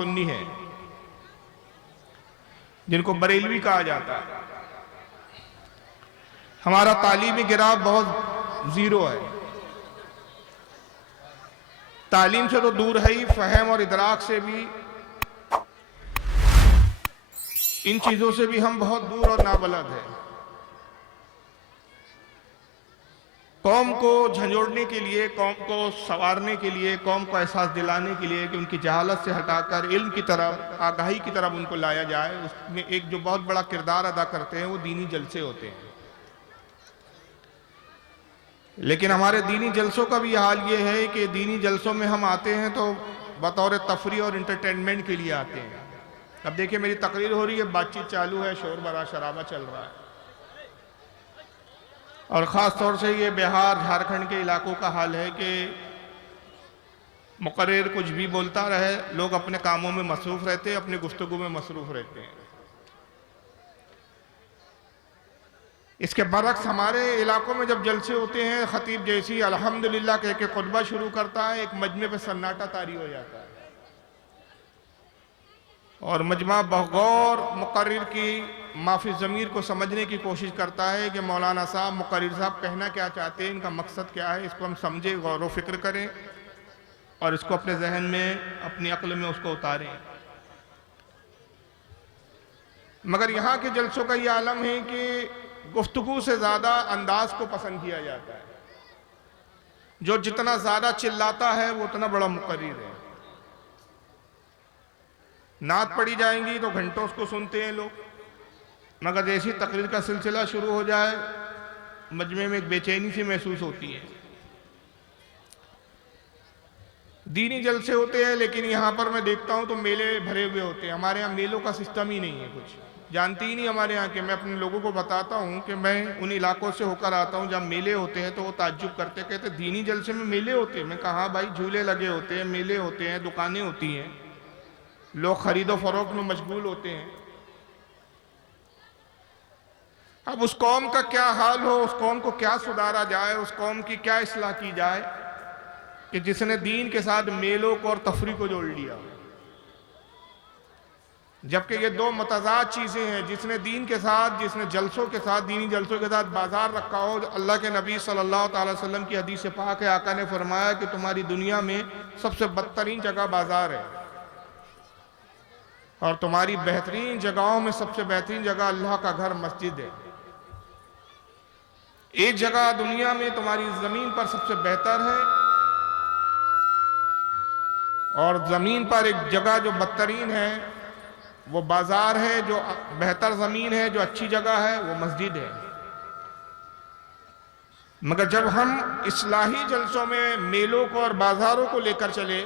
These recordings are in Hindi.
सुन्नी हैं, जिनको बरेलवी कहा जाता है। हमारा तालीमी गिराव बहुत जीरो है, तालीम से तो दूर है ही, फहम और इदराक से भी, इन चीजों से भी हम बहुत दूर और नाबलद हैं। कौम को झंझोड़ने के लिए, कौम को संवारने के लिए, कौम को एहसास दिलाने के लिए कि उनकी जहालत से हटाकर इल्म की तरफ, आगाही की तरफ उनको लाया जाए, उसमें एक जो बहुत बड़ा किरदार अदा करते हैं वो दीनी जलसे होते हैं। लेकिन हमारे दीनी जलसों का भी हाल ये है कि दीनी जलसों में हम आते हैं तो बतौर तफरी और इंटरटेनमेंट के लिए आते हैं। अब देखिए मेरी तकरीर हो रही है, बातचीत चालू है, शोर बड़ा शराबा चल रहा है, और ख़ास तौर से ये बिहार झारखंड के इलाकों का हाल है कि मुकर्रिर कुछ भी बोलता रहे, लोग अपने कामों में मसरूफ़ रहते हैं, अपनी गुफ्तगू में मसरूफ़ रहते हैं। इसके बरक्स हमारे इलाकों में जब जलसे होते हैं, ख़तीब जैसी अल्हम्दुलिल्लाह कह के खुतबा शुरू करता है, एक मजमे पे सन्नाटा तारी हो जाता है और मजमा बगौर मुकर्रिर की माफी ज़मीर को समझने की कोशिश करता है कि मौलाना साहब, मुकर्रिर साहब कहना क्या चाहते हैं, इनका मकसद क्या है, इसको हम समझे, गौर व फिक्र करें और इसको अपने जहन में, अपनी अक्ल में उसको उतारें। मगर यहाँ के जलसों का ये आलम है कि गुफ्तगू से ज़्यादा अंदाज को पसंद किया जाता है। जो जितना ज़्यादा चिल्लाता है वो उतना बड़ा मुकर्रिर है। नात पढ़ी जाएंगी तो घंटों उसको सुनते हैं लोग, मगर जैसी तकरीर का सिलसिला शुरू हो जाए मजमे में एक बेचैनी सी महसूस होती है। दीनी जलसे होते हैं, लेकिन यहाँ पर मैं देखता हूँ तो मेले भरे हुए होते हैं। हमारे यहाँ मेलों का सिस्टम ही नहीं है, कुछ जानती ही नहीं हमारे यहाँ के। मैं अपने लोगों को बताता हूँ कि मैं उन इलाकों से होकर आता हूँ जब मेले होते हैं तो वो ताज्जुब करते, कहते दीनी जलसे में मेले होते हैं। मैं कहा भाई, झूले लगे होते हैं, मेले होते हैं, दुकानें होती हैं, लोग खरीदो फरोख्त में मशगूल होते हैं। अब उस कौम का क्या हाल हो, उस कौम को क्या सुधारा जाए, उस कौम की क्या इस्लाह की जाए कि जिसने दीन के साथ मेलों को और तफरी को जोड़ लिया, जबकि ये दो मुतज़ाद चीज़ें हैं। जिसने दीन के साथ, जिसने जलसों के साथ, दीनी जलसों के साथ बाजार रखा हो, अल्लाह के नबी सल्लल्लाहु अलैहि वसल्लम की हदीस से पाक है, आका ने फरमाया कि तुम्हारी दुनिया में सबसे बदतरीन जगह बाजार है और तुम्हारी बेहतरीन जगहों में सबसे बेहतरीन जगह अल्लाह का घर मस्जिद है। एक जगह दुनिया में तुम्हारी जमीन पर सबसे बेहतर है और जमीन पर एक जगह जो बदतरीन है वो बाजार है, जो बेहतर जमीन है, जो अच्छी जगह है वो मस्जिद है। मगर जब हम इस्लाही जलसों में मेलों को और बाजारों को लेकर चले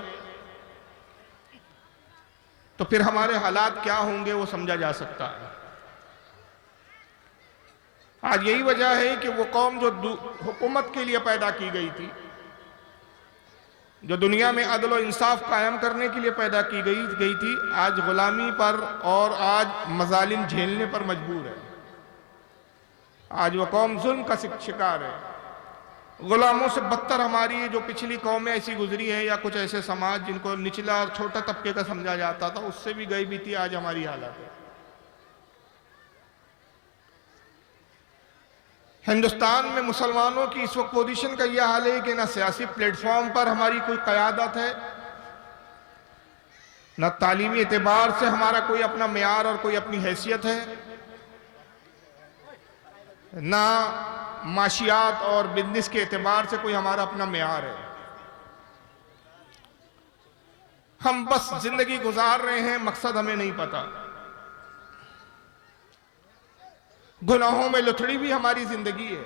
तो फिर हमारे हालात क्या होंगे वो समझा जा सकता है। आज यही वजह है कि वो कौम जो हुकूमत के लिए पैदा की गई थी, जो दुनिया में अदल और इंसाफ कायम करने के लिए पैदा की गई थी, आज गुलामी पर और आज मजालिम झेलने पर मजबूर है। आज वो कौम जुल्म का शिकार है। गुलामों से बदतर हमारी जो पिछली कौमें ऐसी गुजरी हैं, या कुछ ऐसे समाज जिनको निचला और छोटा तबके का समझा जाता था, उससे भी गई बीती आज हमारी हालत है। हिंदुस्तान में मुसलमानों की इस वक्त पोजीशन का यह हाल है कि ना सियासी प्लेटफॉर्म पर हमारी कोई क़यादत है, ना तालीमी एतबार से हमारा कोई अपना मेयार और कोई अपनी हैसियत है, ना माशियात और बिजनेस के एतबार से कोई हमारा अपना मेयार है। हम बस जिंदगी गुजार रहे हैं, मकसद हमें नहीं पता। गुनाहों में लुथड़ी भी हमारी जिंदगी है,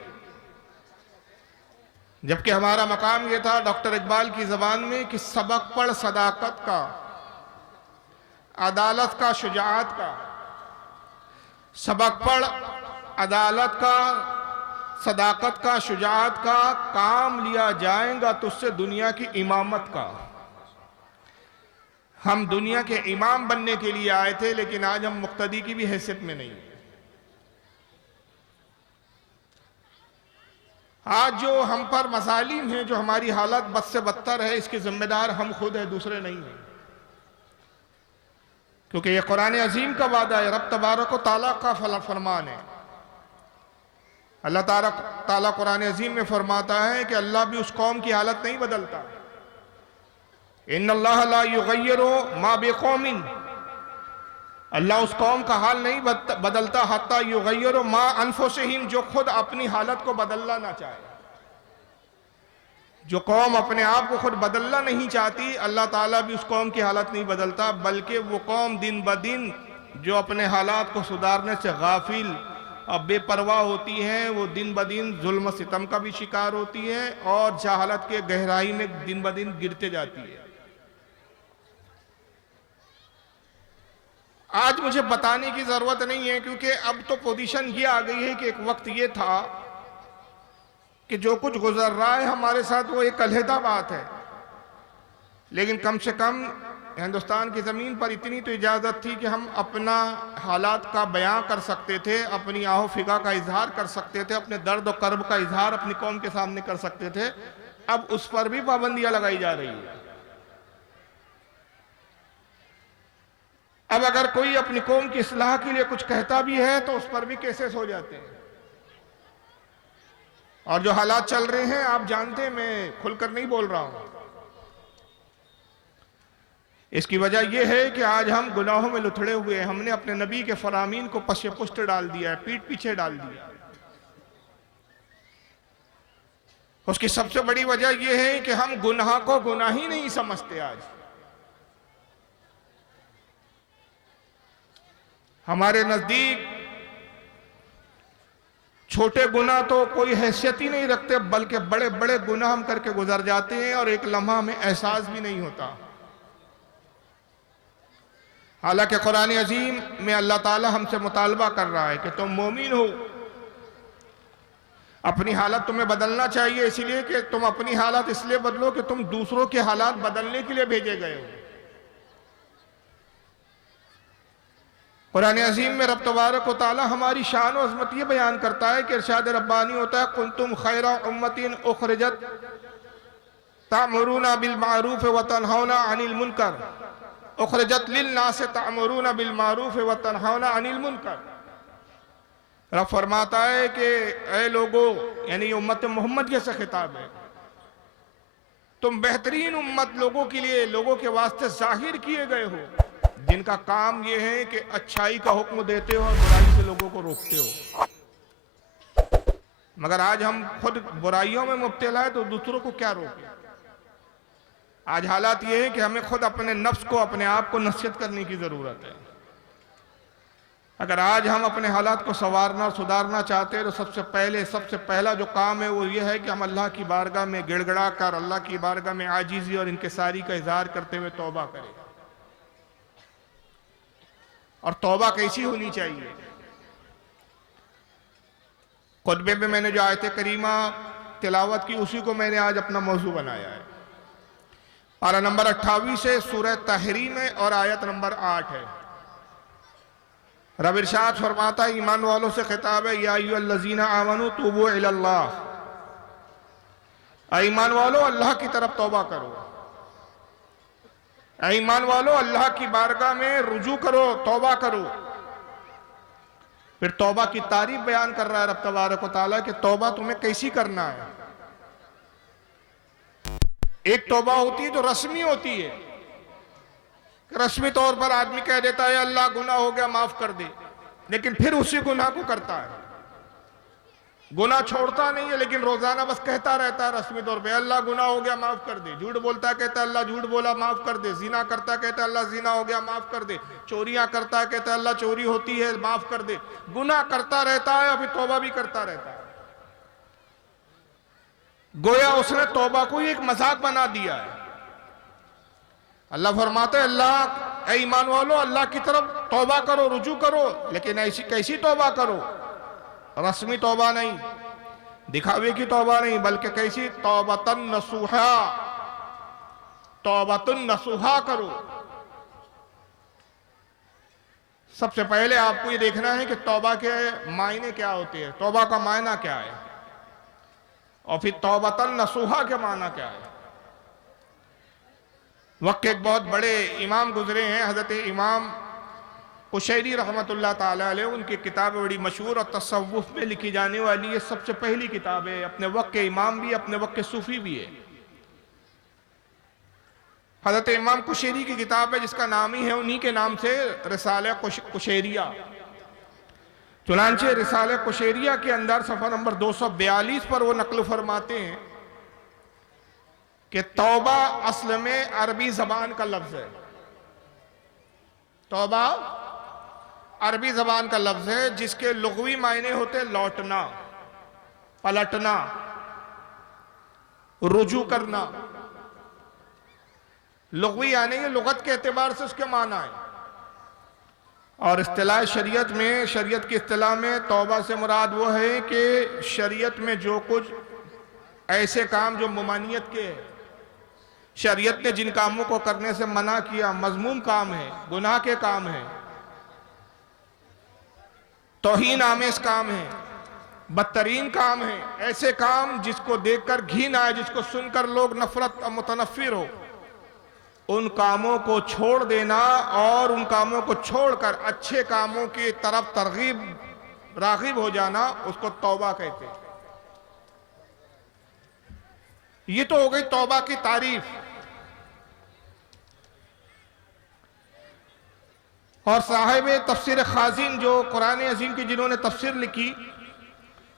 जबकि हमारा मकाम यह था डॉक्टर इकबाल की जबान में कि सबक पढ़ सदाकत का, अदालत का, शुजाअत का। सबक पढ़ अदालत का, सदाकत का, शुजाअत का, काम लिया जाएगा तुझसे दुनिया की इमामत का। हम दुनिया के इमाम बनने के लिए आए थे, लेकिन आज हम मुक्तदी की भी हैसियत में नहीं। आज जो हम पर मसालिम हैं, जो हमारी हालत बद से बदतर है, इसके जिम्मेदार हम खुद हैं, दूसरे नहीं हैं। क्योंकि ये कुरान अजीम का वादा है, रब तबारक व तआला का फरमान है। अल्लाह ताला कुरान अजीम में फरमाता है कि अल्लाह भी उस कौम की हालत नहीं बदलता। इन्नल्लाह ला युगय्यिरु मा बिकौमिन, अल्लाह उस कौम का हाल नहीं बदलता हत्ता युगय्यिरु मा अनफुसिहिम, जो खुद अपनी हालत को बदलना ना चाहे। जो कौम अपने आप को खुद बदलना नहीं चाहती, अल्लाह ताला भी उस कौम की हालत नहीं बदलता, बल्कि वो कौम दिन ब दिन जो अपने हालात को सुधारने से गाफिल और बेपरवाह होती है, वो दिन ब दिन जुल्म सितम का भी शिकार होती है और जहालत के गहराई में दिन ब दिन गिरते जाती है। आज मुझे बताने की जरूरत नहीं है, क्योंकि अब तो पोजीशन ये आ गई है कि एक वक्त ये था कि जो कुछ गुजर रहा है हमारे साथ वो एक अलहदा बात है, लेकिन कम से कम हिंदुस्तान की ज़मीन पर इतनी तो इजाज़त थी कि हम अपना हालात का बयां कर सकते थे, अपनी आहो फिगा का इजहार कर सकते थे, अपने दर्द और कर्ब का इजहार अपनी कौम के सामने कर सकते थे। अब उस पर भी पाबंदियां लगाई जा रही है। अब अगर कोई अपनी कौम की इस्लाह के लिए कुछ कहता भी है तो उस पर भी केसेस हो जाते हैं। और जो हालात चल रहे हैं आप जानते हैं, मैं खुलकर नहीं बोल रहा हूं। इसकी वजह यह है कि आज हम गुनाहों में लुथड़े हुए हैं। हमने अपने नबी के फरामीन को पश्चे पुष्ट डाल दिया है, पीठ पीछे डाल दिया। उसकी सबसे बड़ी वजह यह है कि हम गुनाह को गुनाह ही नहीं समझते। आज हमारे नजदीक छोटे गुनाह तो कोई हैसियत ही नहीं रखते, बल्कि बड़े बड़े गुनाह हम करके गुजर जाते हैं और एक लम्हा में एहसास भी नहीं होता। हालांकि कुरान अजीम में अल्लाह ताला हमसे मुतालबा कर रहा है कि तुम मोमिन हो, अपनी हालत तुम्हें बदलना चाहिए, इसलिए कि तुम अपनी हालत इसलिए बदलो कि तुम दूसरों के हालात बदलने के लिए भेजे गए हो। कुरान अजीम में रब तबारक व तआला हमारी शान और अज़मत ये बयान करता है कि इरशाद रब्बानी होता है, कुंतुम खैरा उम्मतिन उखरिजत तामुरूना बिल मारूफ व तनहौना अनिल मुनकर, उखरिजत लिन्नास तामुरूना बिल मारूफ व तनहौना अनिल मुनकर। रब फरमाता है कि ऐ लोगों, यानी उम्मत मोहम्मद से खिताब है, तुम बेहतरीन उम्मत लोगों के लिए, लोगों के वास्ते जाहिर किए गए हो, जिनका काम यह है कि अच्छाई का हुक्म देते हो और बुराई से लोगों को रोकते हो। मगर आज हम खुद बुराइयों में मुब्तला है तो दूसरों को क्या रोके। आज हालात ये है कि हमें खुद अपने नफ्स को, अपने आप को नसीहत करने की जरूरत है। अगर आज हम अपने हालात को संवारना, सुधारना चाहते हैं तो सबसे पहला जो काम है वो ये है कि हम अल्लाह की बारगाह में गिड़गिड़ा कर, अल्लाह की बारगाह में आजीजी और इंकिसारी का इजहार करते हुए तौबा करें। और तौबा कैसी होनी चाहिए? खुतबे में मैंने जो आयत करीमा तिलावत की उसी को मैंने आज अपना मौजू बनाया है। पारा नंबर 28 से सूरह तहरीम में और आयत नंबर 8 है। रब इरशाद फरमाता है, ईमान वालों से खिताब है, या अय्युहल्लज़ीना आमनू तूबू इलल्लाह, ईमान वालों अल्लाह की तरफ तौबा करो। ईमान वालों अल्लाह की बारगाह में रुजू करो, तौबा करो। फिर तौबा की तारीफ बयान कर रहा है रब तबारक व तआला कि तौबा तुम्हें कैसी करना है। एक तौबा होती है जो रस्मी होती है, रस्मी तौर पर आदमी कह देता है अल्लाह गुनाह हो गया माफ कर दे, लेकिन फिर उसी गुनाह को करता है, गुनाह छोड़ता नहीं है, लेकिन रोजाना बस कहता रहता है रस्मी तौर पे अल्लाह गुनाह हो गया माफ कर दे। झूठ बोलता है, कहता है अल्लाह झूठ बोला माफ कर दे। जिना करता है, कहता है अल्लाह जिना हो गया माफ कर दे। चोरियां करता है, कहता है अल्लाह चोरी होती है माफ कर दे। गुनाह करता रहता है और फिर तौबा भी करता रहता है। गोया उसने तौबा को ही एक मजाक बना दिया है। अल्लाह फरमाते अल्लाह ईमान वालों अल्लाह की तरफ तौबा करो, रुजू करो, लेकिन ऐसी कैसी तौबा करो? रस्मी तौबा नहीं, दिखावे की तौबा नहीं, बल्कि कैसी? तौबतन नसूहा, तौबतन नसूहा करो। सबसे पहले आपको ये देखना है कि तौबा के मायने क्या होते हैं, तौबा का मायना क्या है, और फिर तौबतन नसूहा के माना क्या है। वक्त के एक बहुत बड़े इमाम गुजरे हैं, हजरत इमाम कुशैरी रहमतुल्लाह ताला अलैह, उनकी किताब बड़ी मशहूर और तसव्वुफ में लिखी जाने वाली ये सबसे पहली किताब है। अपने वक्त के इमाम भी, अपने वक्त के सूफी भी है। हज़रत इमाम कुशैरी की किताब है जिसका नाम ही है उन्हीं के नाम से, रिसाला कुशैरिया। चुनांचे रिसाला कुशैरिया के अंदर सफ़ा नंबर 242 पर वो नकल फरमाते हैं कि तौबा असल में अरबी जबान का लफ्ज है। तौबा अरबी जबान का लफ्ज है जिसके लुग़वी मायने होते लौटना, पलटना, रुजू करना। लुग़वी यानी ये लुगत के एतबार से उसके माना है। और इस्तिलाह शरीयत में, शरीयत की इस्तिलाह में तौबा से मुराद वो है कि शरीयत में जो कुछ ऐसे काम जो मुमानियत के हैं, शरीयत ने जिन कामों को करने से मना किया, मज़मूम काम है, गुनाह के काम है, तौहीन आमेज़ काम है, बदतरीन काम है, ऐसे काम जिसको देखकर घिन आए, जिसको सुनकर लोग नफरत मुतनफ़िर हो, उन कामों को छोड़ देना और उन कामों को छोड़कर अच्छे कामों की तरफ तरगीब राग़िब हो जाना, उसको तौबा कहते हैं। ये तो हो गई तौबा की तारीफ। और साहिब तफसीर खाजिन जो कुरान अजीम की जिन्होंने तफसीर लिखी,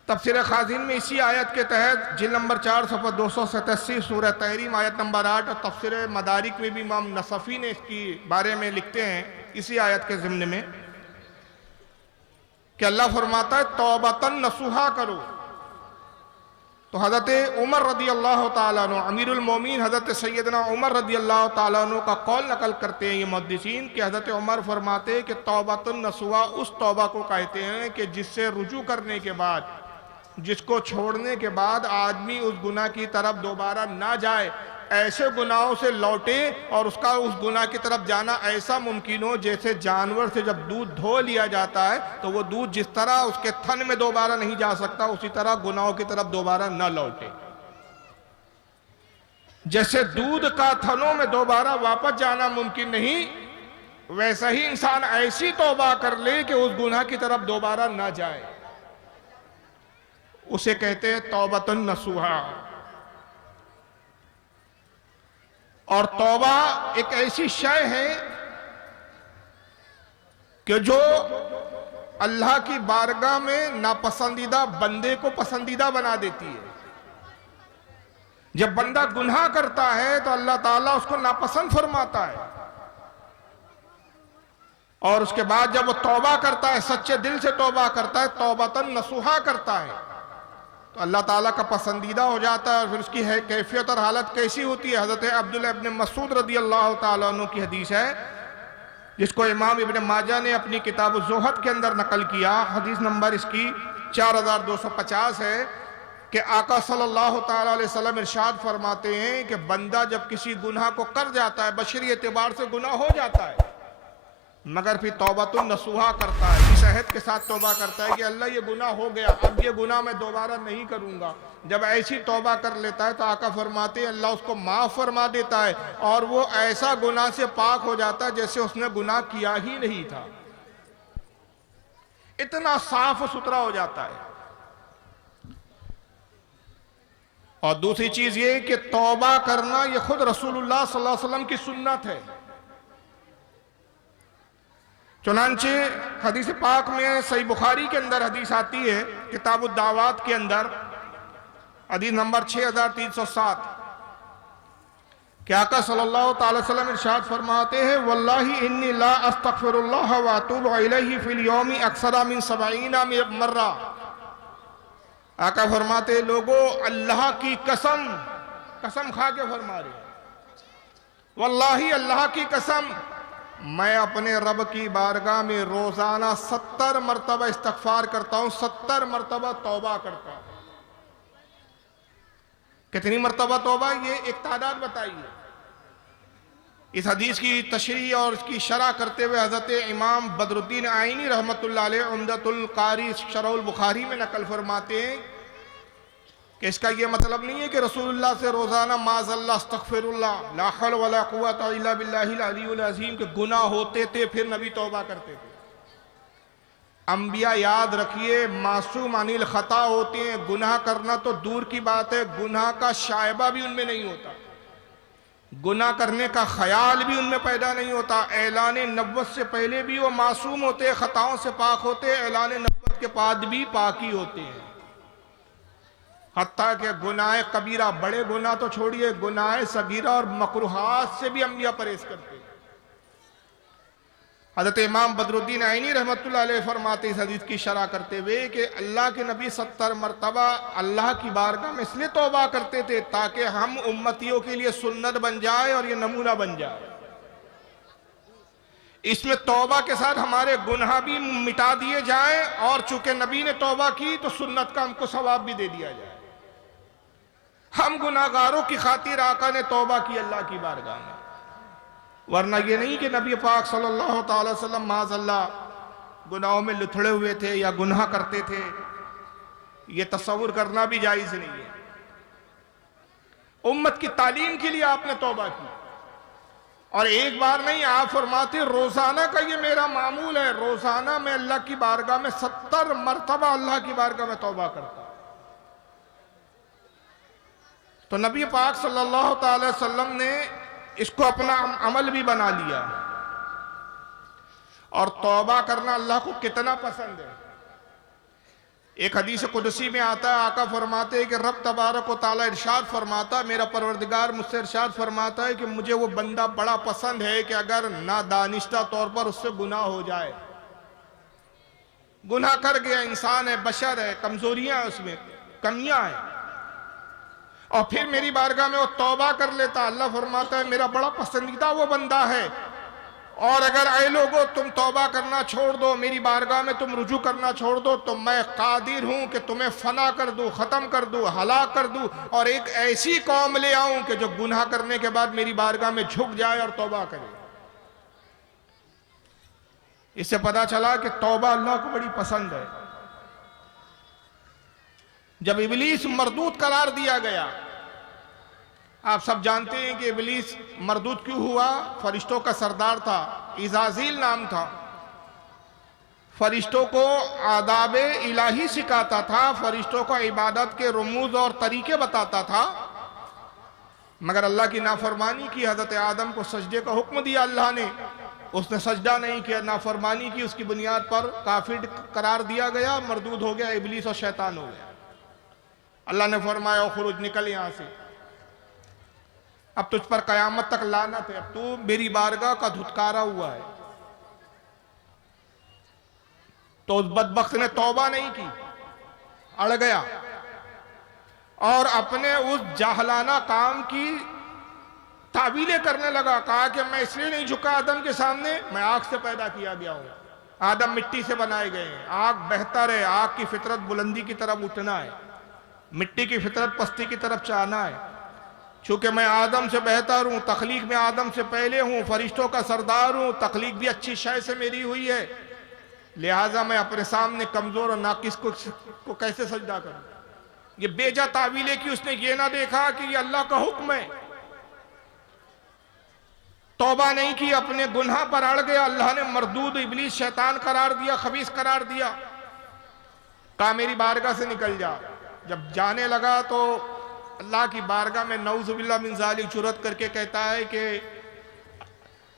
तफसीर खाजिन में इसी आयत के तहत जिल्द नंबर 4 सफ़ा 287 सूरह तहरीम आयत नंबर 8 और तफसीर मदारिक में भी इमाम नसफ़ी ने इसकी बारे में लिखते हैं इसी आयत के ज़िम्न में कि अल्लाह फरमाता है तौबतन नसूहा करो। तो हज़रत उमर रदी अल्लाह ताला अन्हु, अमीरुल मोमिन हज़रत सैयदना उमर रदी अल्लाह ताला अन्हु का कौल नकल करते हैं ये मुहद्दिसीन कि हज़रत उमर फरमाते हैं कि तौबतन नसूहा उस तौबा को कहते हैं कि जिससे रुजू करने के बाद, जिसको छोड़ने के बाद आदमी उस गुनाह की तरफ दोबारा ना जाए, ऐसे गुनाहों से लौटे और उसका उस गुनाह की तरफ जाना ऐसा मुमकिन हो जैसे जानवर से जब दूध धो लिया जाता है तो वो दूध जिस तरह उसके थन में दोबारा नहीं जा सकता, उसी तरह गुनाहों की तरफ दोबारा ना लौटे। जैसे दूध का थनों में दोबारा वापस जाना मुमकिन नहीं, वैसा ही इंसान ऐसी तौबा कर ले कि उस गुनाह की तरफ दोबारा ना जाए, उसे कहते हैं तौबतन नसूहा। और तौबा एक ऐसी शय है कि जो अल्लाह की बारगाह में नापसंदीदा बंदे को पसंदीदा बना देती है। जब बंदा गुनाह करता है तो अल्लाह ताला उसको नापसंद फरमाता है, और उसके बाद जब वो तौबा करता है, सच्चे दिल से तौबा करता है, तौबतन नसूहा करता है, तो अल्लाह ताला का पसंदीदा हो जाता है। और फिर उसकी है कैफियत और हालत कैसी होती है। हज़रत अब्दुल्लाह इब्न मसूद रदी अल्लाह ताला अन्हु की हदीस है जिसको इमाम इब्न माजा ने अपनी किताब ज़ुहद के अंदर नकल किया। हदीस नंबर इसकी 4250 है कि आका सल्लल्लाहु ताला अलैहि वसल्लम इरशाद फरमाते हैं कि बंदा जब किसी गुनाह को कर जाता है, बशरी एतबार से गुनाह हो जाता है, मगर फिर तौबतुन नसूहा करता है, इस अहद के साथ तौबा करता है कि अल्लाह ये गुनाह हो गया, अब ये गुनाह मैं दोबारा नहीं करूंगा। जब ऐसी तौबा कर लेता है तो आका फरमाते हैं अल्लाह उसको माफ़ फरमा देता है और वो ऐसा गुनाह से पाक हो जाता है जैसे उसने गुनाह किया ही नहीं था, इतना साफ सुथरा हो जाता है। और दूसरी चीज ये कि तौबा करना ये खुद रसूलुल्लाह सल्लल्लाहु अलैहि वसल्लम की सुन्नत है। चुनांचे हदीस पाक में सही बुखारी के अंदर हदीस आती है, किताब दावात के अंदर हदीस नंबर 6307 कि आका सल्लल्लाहु अलैहि वसल्लम इरशाद फरमाते हैं वल्लाही इन्नी ला अस्तगफिरुल्लाह व अतूबु इलैहि फिल यौमी अक्सरा मिन 70 मर्रा। आका फरमाते लोगों अल्लाह की कसम, कसम खा के फरमा रहे, वल्लाही अल्लाह की कसम, मैं अपने रब की बारगाह में रोजाना 70 मरतबा इस्तगफार करता हूं, 70 मरतबा तौबा करता हूं। कितनी मरतबा तौबा, ये एक तादाद बताइए। इस हदीस की तशरीह और इसकी शरह करते हुए हजरत इमाम बदरुद्दीन आइनी रहमतुल्लाह अलैह उम्दतुल कारी शरहुल बुखारी में नकल फरमाते हैं कि इसका यह मतलब नहीं है कि रसूलुल्लाह से रोजाना माज़ल्लाह अस्तगफिरुल्लाह ला हौला वला कुव्वता इल्ला बिल्लाहिल अलीयुल अज़ीम के गुनाह होते थे फिर नबी तौबा करते थे। अंबिया याद रखिए मासूम अनिल खता होते हैं, गुनाह करना तो दूर की बात है, गुनाह का शायबा भी उनमें नहीं होता, गुनाह करने का ख्याल भी उनमें पैदा नहीं होता। ऐलान नब्वत से पहले भी वो मासूम होते, खताओं से पाक होते, ऐलान नब्वत के बाद भी पाकी होते हैं। हत्ता के गुनाह कबीरा, बड़े गुनाह तो छोड़िए, गुनाह सगीरा और मकरूहात से भी अंबिया परहेज करते हैं। हज़रत इमाम बदरुद्दीन आइनी रहमतुल्लाह अलैह फरमाते इस हदीस की शरह करते हुए कि अल्लाह के नबी 70 मरतबा अल्लाह की बारगाह में इसलिए तौबा करते थे ताकि हम उम्मतियों के लिए सुन्नत बन जाए और ये नमूना बन जाए। इसमें तौबा के साथ हमारे गुनाह भी मिटा दिए जाए और चूंकि नबी ने तौबा की तो सुन्नत का हमको सवाब भी दे दिया जाए। हम गुनाहगारों की खातिर आका ने तौबा की अल्लाह की बारगाह में, वरना ये नहीं कि नबी पाक सल्लल्लाहु अलैहि वसल्लम माज़अल्लाह गुनाहों में लुथड़े हुए थे या गुनाह करते थे, ये तस्वुर करना भी जायज़ नहीं है। उम्मत की तालीम के लिए आपने तौबा की, और एक बार नहीं, आप फरमाते रोजाना का ये मेरा मामूल है, रोजाना मैं अल्लाह की बारगाह में 70 मरतबा अल्लाह की बारगाह में तौबा करता। तो नबी पाक सल्लल्लाहु अलैहि वसल्लम ने इसको अपना अमल भी बना लिया। और तौबा करना अल्लाह को कितना पसंद है। एक हदीस कुदसी में आता है, आका फरमाते हैं कि रब तबारक व तआला इरशाद फरमाता, मेरा परवरदिगार मुझसे इरशाद फरमाता है कि मुझे वो बंदा बड़ा पसंद है कि अगर नादानिश्ता तौर पर उससे गुनाह हो जाए, गुनाह कर गया, इंसान है, बशर है, कमजोरियां उसमें, कमियां हैं, और फिर मेरी बारगाह में वो तौबा कर लेता, अल्लाह फरमाता है मेरा बड़ा पसंदीदा वो बंदा है। और अगर ऐ लोगों तुम तौबा करना छोड़ दो, मेरी बारगाह में तुम रुजू करना छोड़ दो, तो मैं कादिर हूं कि तुम्हें फना कर दूं, खत्म कर दूं, हलाक कर दूं, और एक ऐसी कौम ले आऊं कि जो गुनाह करने के बाद मेरी बारगाह में झुक जाए और तौबा करे। इससे पता चला कि तौबा अल्लाह को बड़ी पसंद है। जब इब्लीस मरदूद करार दिया गया, आप सब जानते हैं कि इब्लीस मरदूद क्यों हुआ। फरिश्तों का सरदार था, इज़ाज़ील नाम था, फरिश्तों को आदाब इलाही सिखाता था, फरिश्तों को इबादत के रुमूज और तरीके बताता था, मगर अल्लाह की नाफरमानी की। हज़रत आदम को सजदे का हुक्म दिया अल्लाह ने, उसने सजदा नहीं किया, नाफरमानी की, उसकी बुनियाद पर काफिर करार दिया गया, मरदूद हो गया, इब्लीस और शैतान हो गया। अल्लाह ने फरमाया खुरुज, निकल यहां से, अब तुझ पर कयामत तक लानत है, अब तू मेरी बारगाह का धुतकारा हुआ है। तो उस बदबख्त ने तौबा नहीं की, अड़ गया और अपने उस जाहलाना काम की तावीलें करने लगा। कहा कि मैं इसलिए नहीं झुका आदम के सामने, मैं आग से पैदा किया गया हूं, आदम मिट्टी से बनाए गए हैं, आग बेहतर है, आग की फितरत बुलंदी की तरफ उठना है, मिट्टी की फितरत पस्ती की तरफ चाहना है। चूंकि मैं आदम से बेहतर हूं, तखलीक में आदम से पहले हूं, फरिश्तों का सरदार हूं, तखलीक भी अच्छी शय से मेरी हुई है, लिहाजा मैं अपने सामने कमजोर और नाकिस को कैसे सजदा करूं। ये बेजा तावीले की, उसने ये ना देखा कि ये अल्लाह का हुक्म है। तौबा नहीं की, अपने गुनाह पर अड़ गया, अल्लाह ने मरदूद इब्लीस शैतान करार दिया, खबीस करार दिया, कहा मेरी बारगाह से निकल जा। जब जाने लगा तो अल्लाह की बारगाह में नऊज़ुबिल्लाह मिन ज़ालिक जुरत करके कहता है कि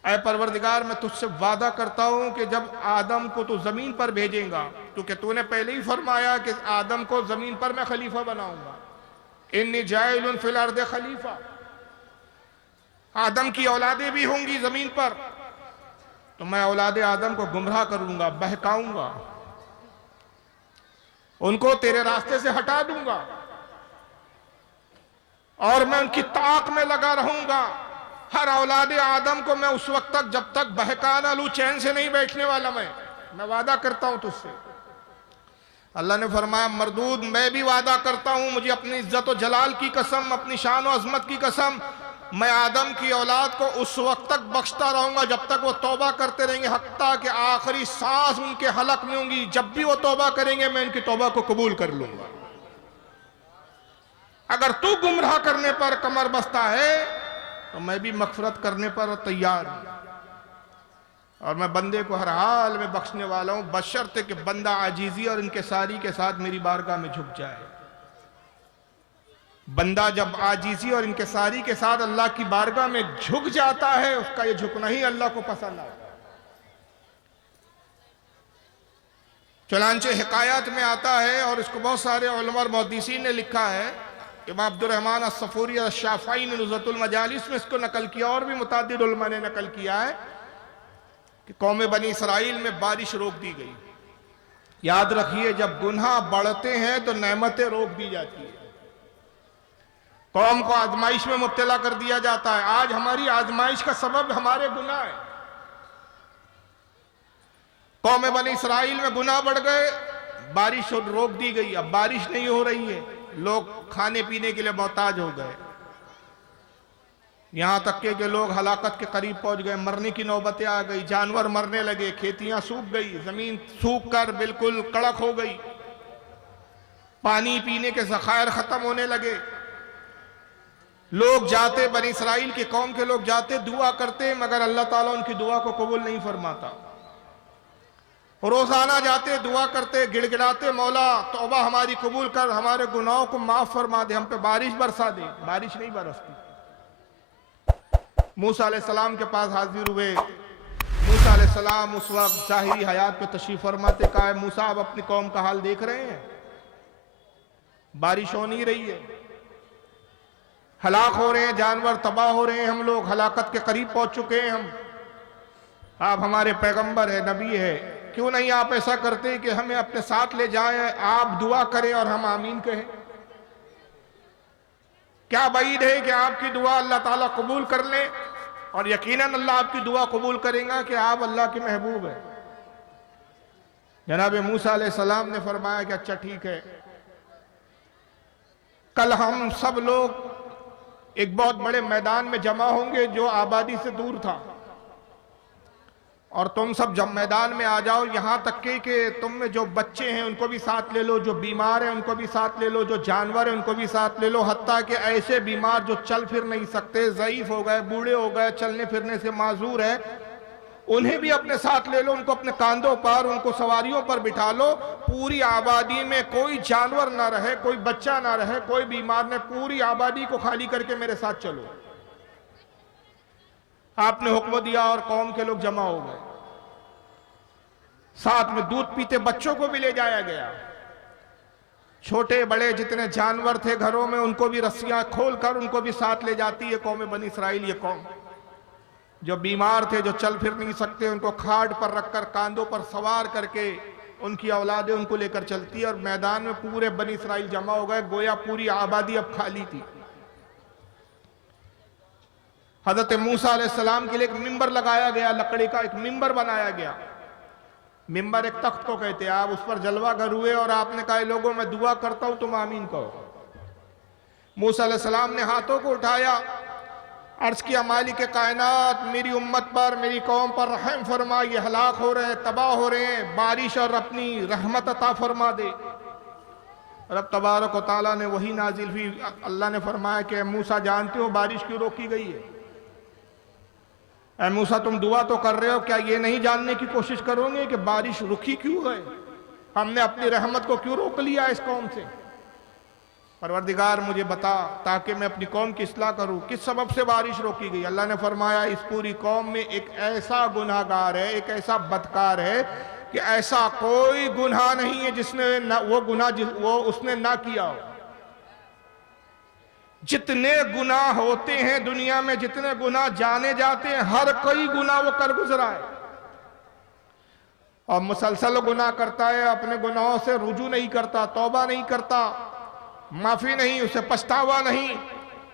ऐ परवरदिगार, मैं तुझसे वादा करता हूं कि जब आदम को तू जमीन पर भेजेगा, क्योंकि तूने पहले ही फरमाया कि आदम को जमीन पर मैं खलीफा बनाऊंगा, इन्नी जाइलुन फिल अर्द खलीफा, आदम की औलादें भी होंगी जमीन पर, तो मैं औलादे आदम को गुमराह करूंगा, बहकाऊंगा, उनको तेरे रास्ते से हटा दूंगा, और मैं उनकी ताक में लगा रहूंगा। हर औलादे आदम को मैं उस वक्त तक, जब तक बहका ना लूं, चैन से नहीं बैठने वाला। मैं वादा करता हूं तुझसे। अल्लाह ने फरमाया मरदूद, मैं भी वादा करता हूं, मुझे अपनी इज्जत और जलाल की कसम, अपनी शान और अजमत की कसम, मैं आदम की औलाद को उस वक्त तक बख्शता रहूंगा जब तक वो तौबा करते रहेंगे, हत्ता कि आखिरी सांस उनके हलक में होंगी। जब भी वो तौबा करेंगे मैं उनकी तौबा को कबूल कर लूंगा। अगर तू गुमराह करने पर कमर बस्ता है तो मैं भी मगफरत करने पर तैयार हूं। और मैं बंदे को हर हाल में बख्शने वाला हूं, बशर्ते कि बंदा आजीजी और इनकिसारी के साथ मेरी बारगाह में झुक जाए। बंदा जब आजीजी और इनकिसारी के साथ अल्लाह की बारगाह में झुक जाता है, उसका ये झुकना ही अल्लाह को पसंद आता है। चुनांचे हिकायत में आता है और इसको बहुत सारे उलमा और मुहद्दिसीन ने लिखा है। इमाम अब्दुर्रहमान अस्सफूरी अश-शाफ़ई ने नुज़्रतुल मजालिस में इसको नकल किया और भी मुतअद्दिद उलमा ने नकल किया है कि कौम बनी इसराइल में बारिश रोक दी गई। याद रखिए, जब गुनाह बढ़ते हैं तो नेमतें रोक दी जाती है, कौम को आजमाइश में मुब्तला कर दिया जाता है। आज हमारी आजमाइश का सबब हमारे गुनाह है। कौम बनी इसराइल में गुनाह बढ़ गए, बारिश रोक दी गई, अब बारिश नहीं हो रही है, लोग खाने पीने के लिए मोहताज हो गए। यहां तक के लोग हलाकत के करीब पहुंच गए, मरने की नौबतें आ गई, जानवर मरने लगे, खेतियां सूख गई, जमीन सूख कर बिल्कुल कड़क हो गई, पानी पीने के ज़खायर खत्म होने लगे। लोग जाते, बनी इसराइल के कौम के लोग जाते, दुआ करते, मगर अल्लाह ताला उनकी दुआ को कबूल नहीं फरमाता। रोजाना जाते, दुआ करते, गिड़गिड़ाते, मौला तौबा हमारी कबूल कर, हमारे गुनाहों को माफ फरमा दे, हम पे बारिश बरसा दे। बारिश नहीं बरसती। मूसा अलैहिस्सलाम के पास हाजिर हुए। मूसा अलैहिस्सलाम उस वक्त ज़ाहिरी हयात पे तशरीफ फरमाते, कहा है मूसा आप अपनी कौम का हाल देख रहे हैं, बारिश हो नहीं रही है, हलाक हो रहे हैं, जानवर तबाह हो रहे हैं, हम लोग हलाकत के करीब पहुंच चुके हैं। हम, आप हमारे पैगंबर है, नबी है, क्यों नहीं आप ऐसा करते कि हमें अपने साथ ले जाएं, आप दुआ करें और हम आमीन कहें। क्या बईद है कि आपकी दुआ अल्लाह ताला कबूल कर ले, और यकीनन अल्लाह आपकी दुआ कबूल करेगा कि आप अल्लाह के महबूब है। जनाब मूसा अलैहिस्सलाम ने फरमाया कि अच्छा ठीक है, कल हम सब लोग एक बहुत बड़े मैदान में जमा होंगे जो आबादी से दूर था, और तुम सब जब मैदान में आ जाओ, यहां तक कि तुम में जो बच्चे हैं उनको भी साथ ले लो, जो बीमार हैं उनको भी साथ ले लो, जो जानवर हैं उनको भी साथ ले लो, हत्ता कि ऐसे बीमार जो चल फिर नहीं सकते, ज़ईफ हो गए, बूढ़े हो गए, चलने फिरने से माजूर है, उन्हें भी अपने साथ ले लो, उनको अपने कांधों पर, उनको सवारियों पर बिठा लो। पूरी आबादी में कोई जानवर ना रहे, कोई बच्चा ना रहे, कोई बीमार न, पूरी आबादी को खाली करके मेरे साथ चलो। आपने हुक्म दिया और कौम के लोग जमा हो गए। साथ में दूध पीते बच्चों को भी ले जाया गया, छोटे बड़े जितने जानवर थे घरों में उनको भी रस्सियां खोलकर उनको भी साथ ले जाती है कौम बनी इसराइल। ये कौम जो बीमार थे, जो चल फिर नहीं सकते, उनको खाट पर रखकर कांधों पर सवार करके उनकी औलादें उनको लेकर चलती है, और मैदान में पूरे बनी इसराइल जमा हो गए, गोया पूरी आबादी अब खाली थी। हजरत मूसा अलैहिस्सलाम के लिए एक मिंबर लगाया गया, लकड़ी का एक मिंबर बनाया गया। मिंबर एक तख्त को कहते हैं, आप उस पर जलवा घर हुए और आपने कहा लोगों मैं दुआ करता हूं तुम आमीन कहो। मूसा अलैहिस्सलाम ने हाथों को उठाया, अर्ज किया मालिक कायनात मेरी उम्मत पर, मेरी कौम पर रहम फरमा, ये हलाक हो रहे हैं, तबाह हो रहे हैं, बारिश और अपनी रहमत अता फरमा दे। रब तबारक व तआला ने वही नाजिल हुई। अल्लाह ने फरमाया कि मूसा जानते हो बारिश क्यों रोकी गई है? ऐ मूसा तुम दुआ तो कर रहे हो, क्या ये नहीं जानने की कोशिश करोगे कि बारिश रुकी क्यों है? हमने अपनी रहमत को क्यों रोक लिया इस कौम से? परवरदिगार मुझे बता, ताकि मैं अपनी कौम की इस्लाह करूं, किस सबब से बारिश रोकी गई? अल्लाह ने फरमाया इस पूरी कौम में एक ऐसा गुनाहगार है, एक ऐसा बदकार है कि ऐसा कोई गुनाह नहीं है जिसने वो गुनाह वो उसने ना किया हो। जितने गुनाह होते हैं दुनिया में, जितने गुनाह जाने जाते हैं, हर कोई गुनाह वो कर गुजरा है और मुसलसल गुनाह करता है, अपने गुनाहों से रुजू नहीं करता, तौबा नहीं करता, माफी नहीं, उसे पछतावा नहीं।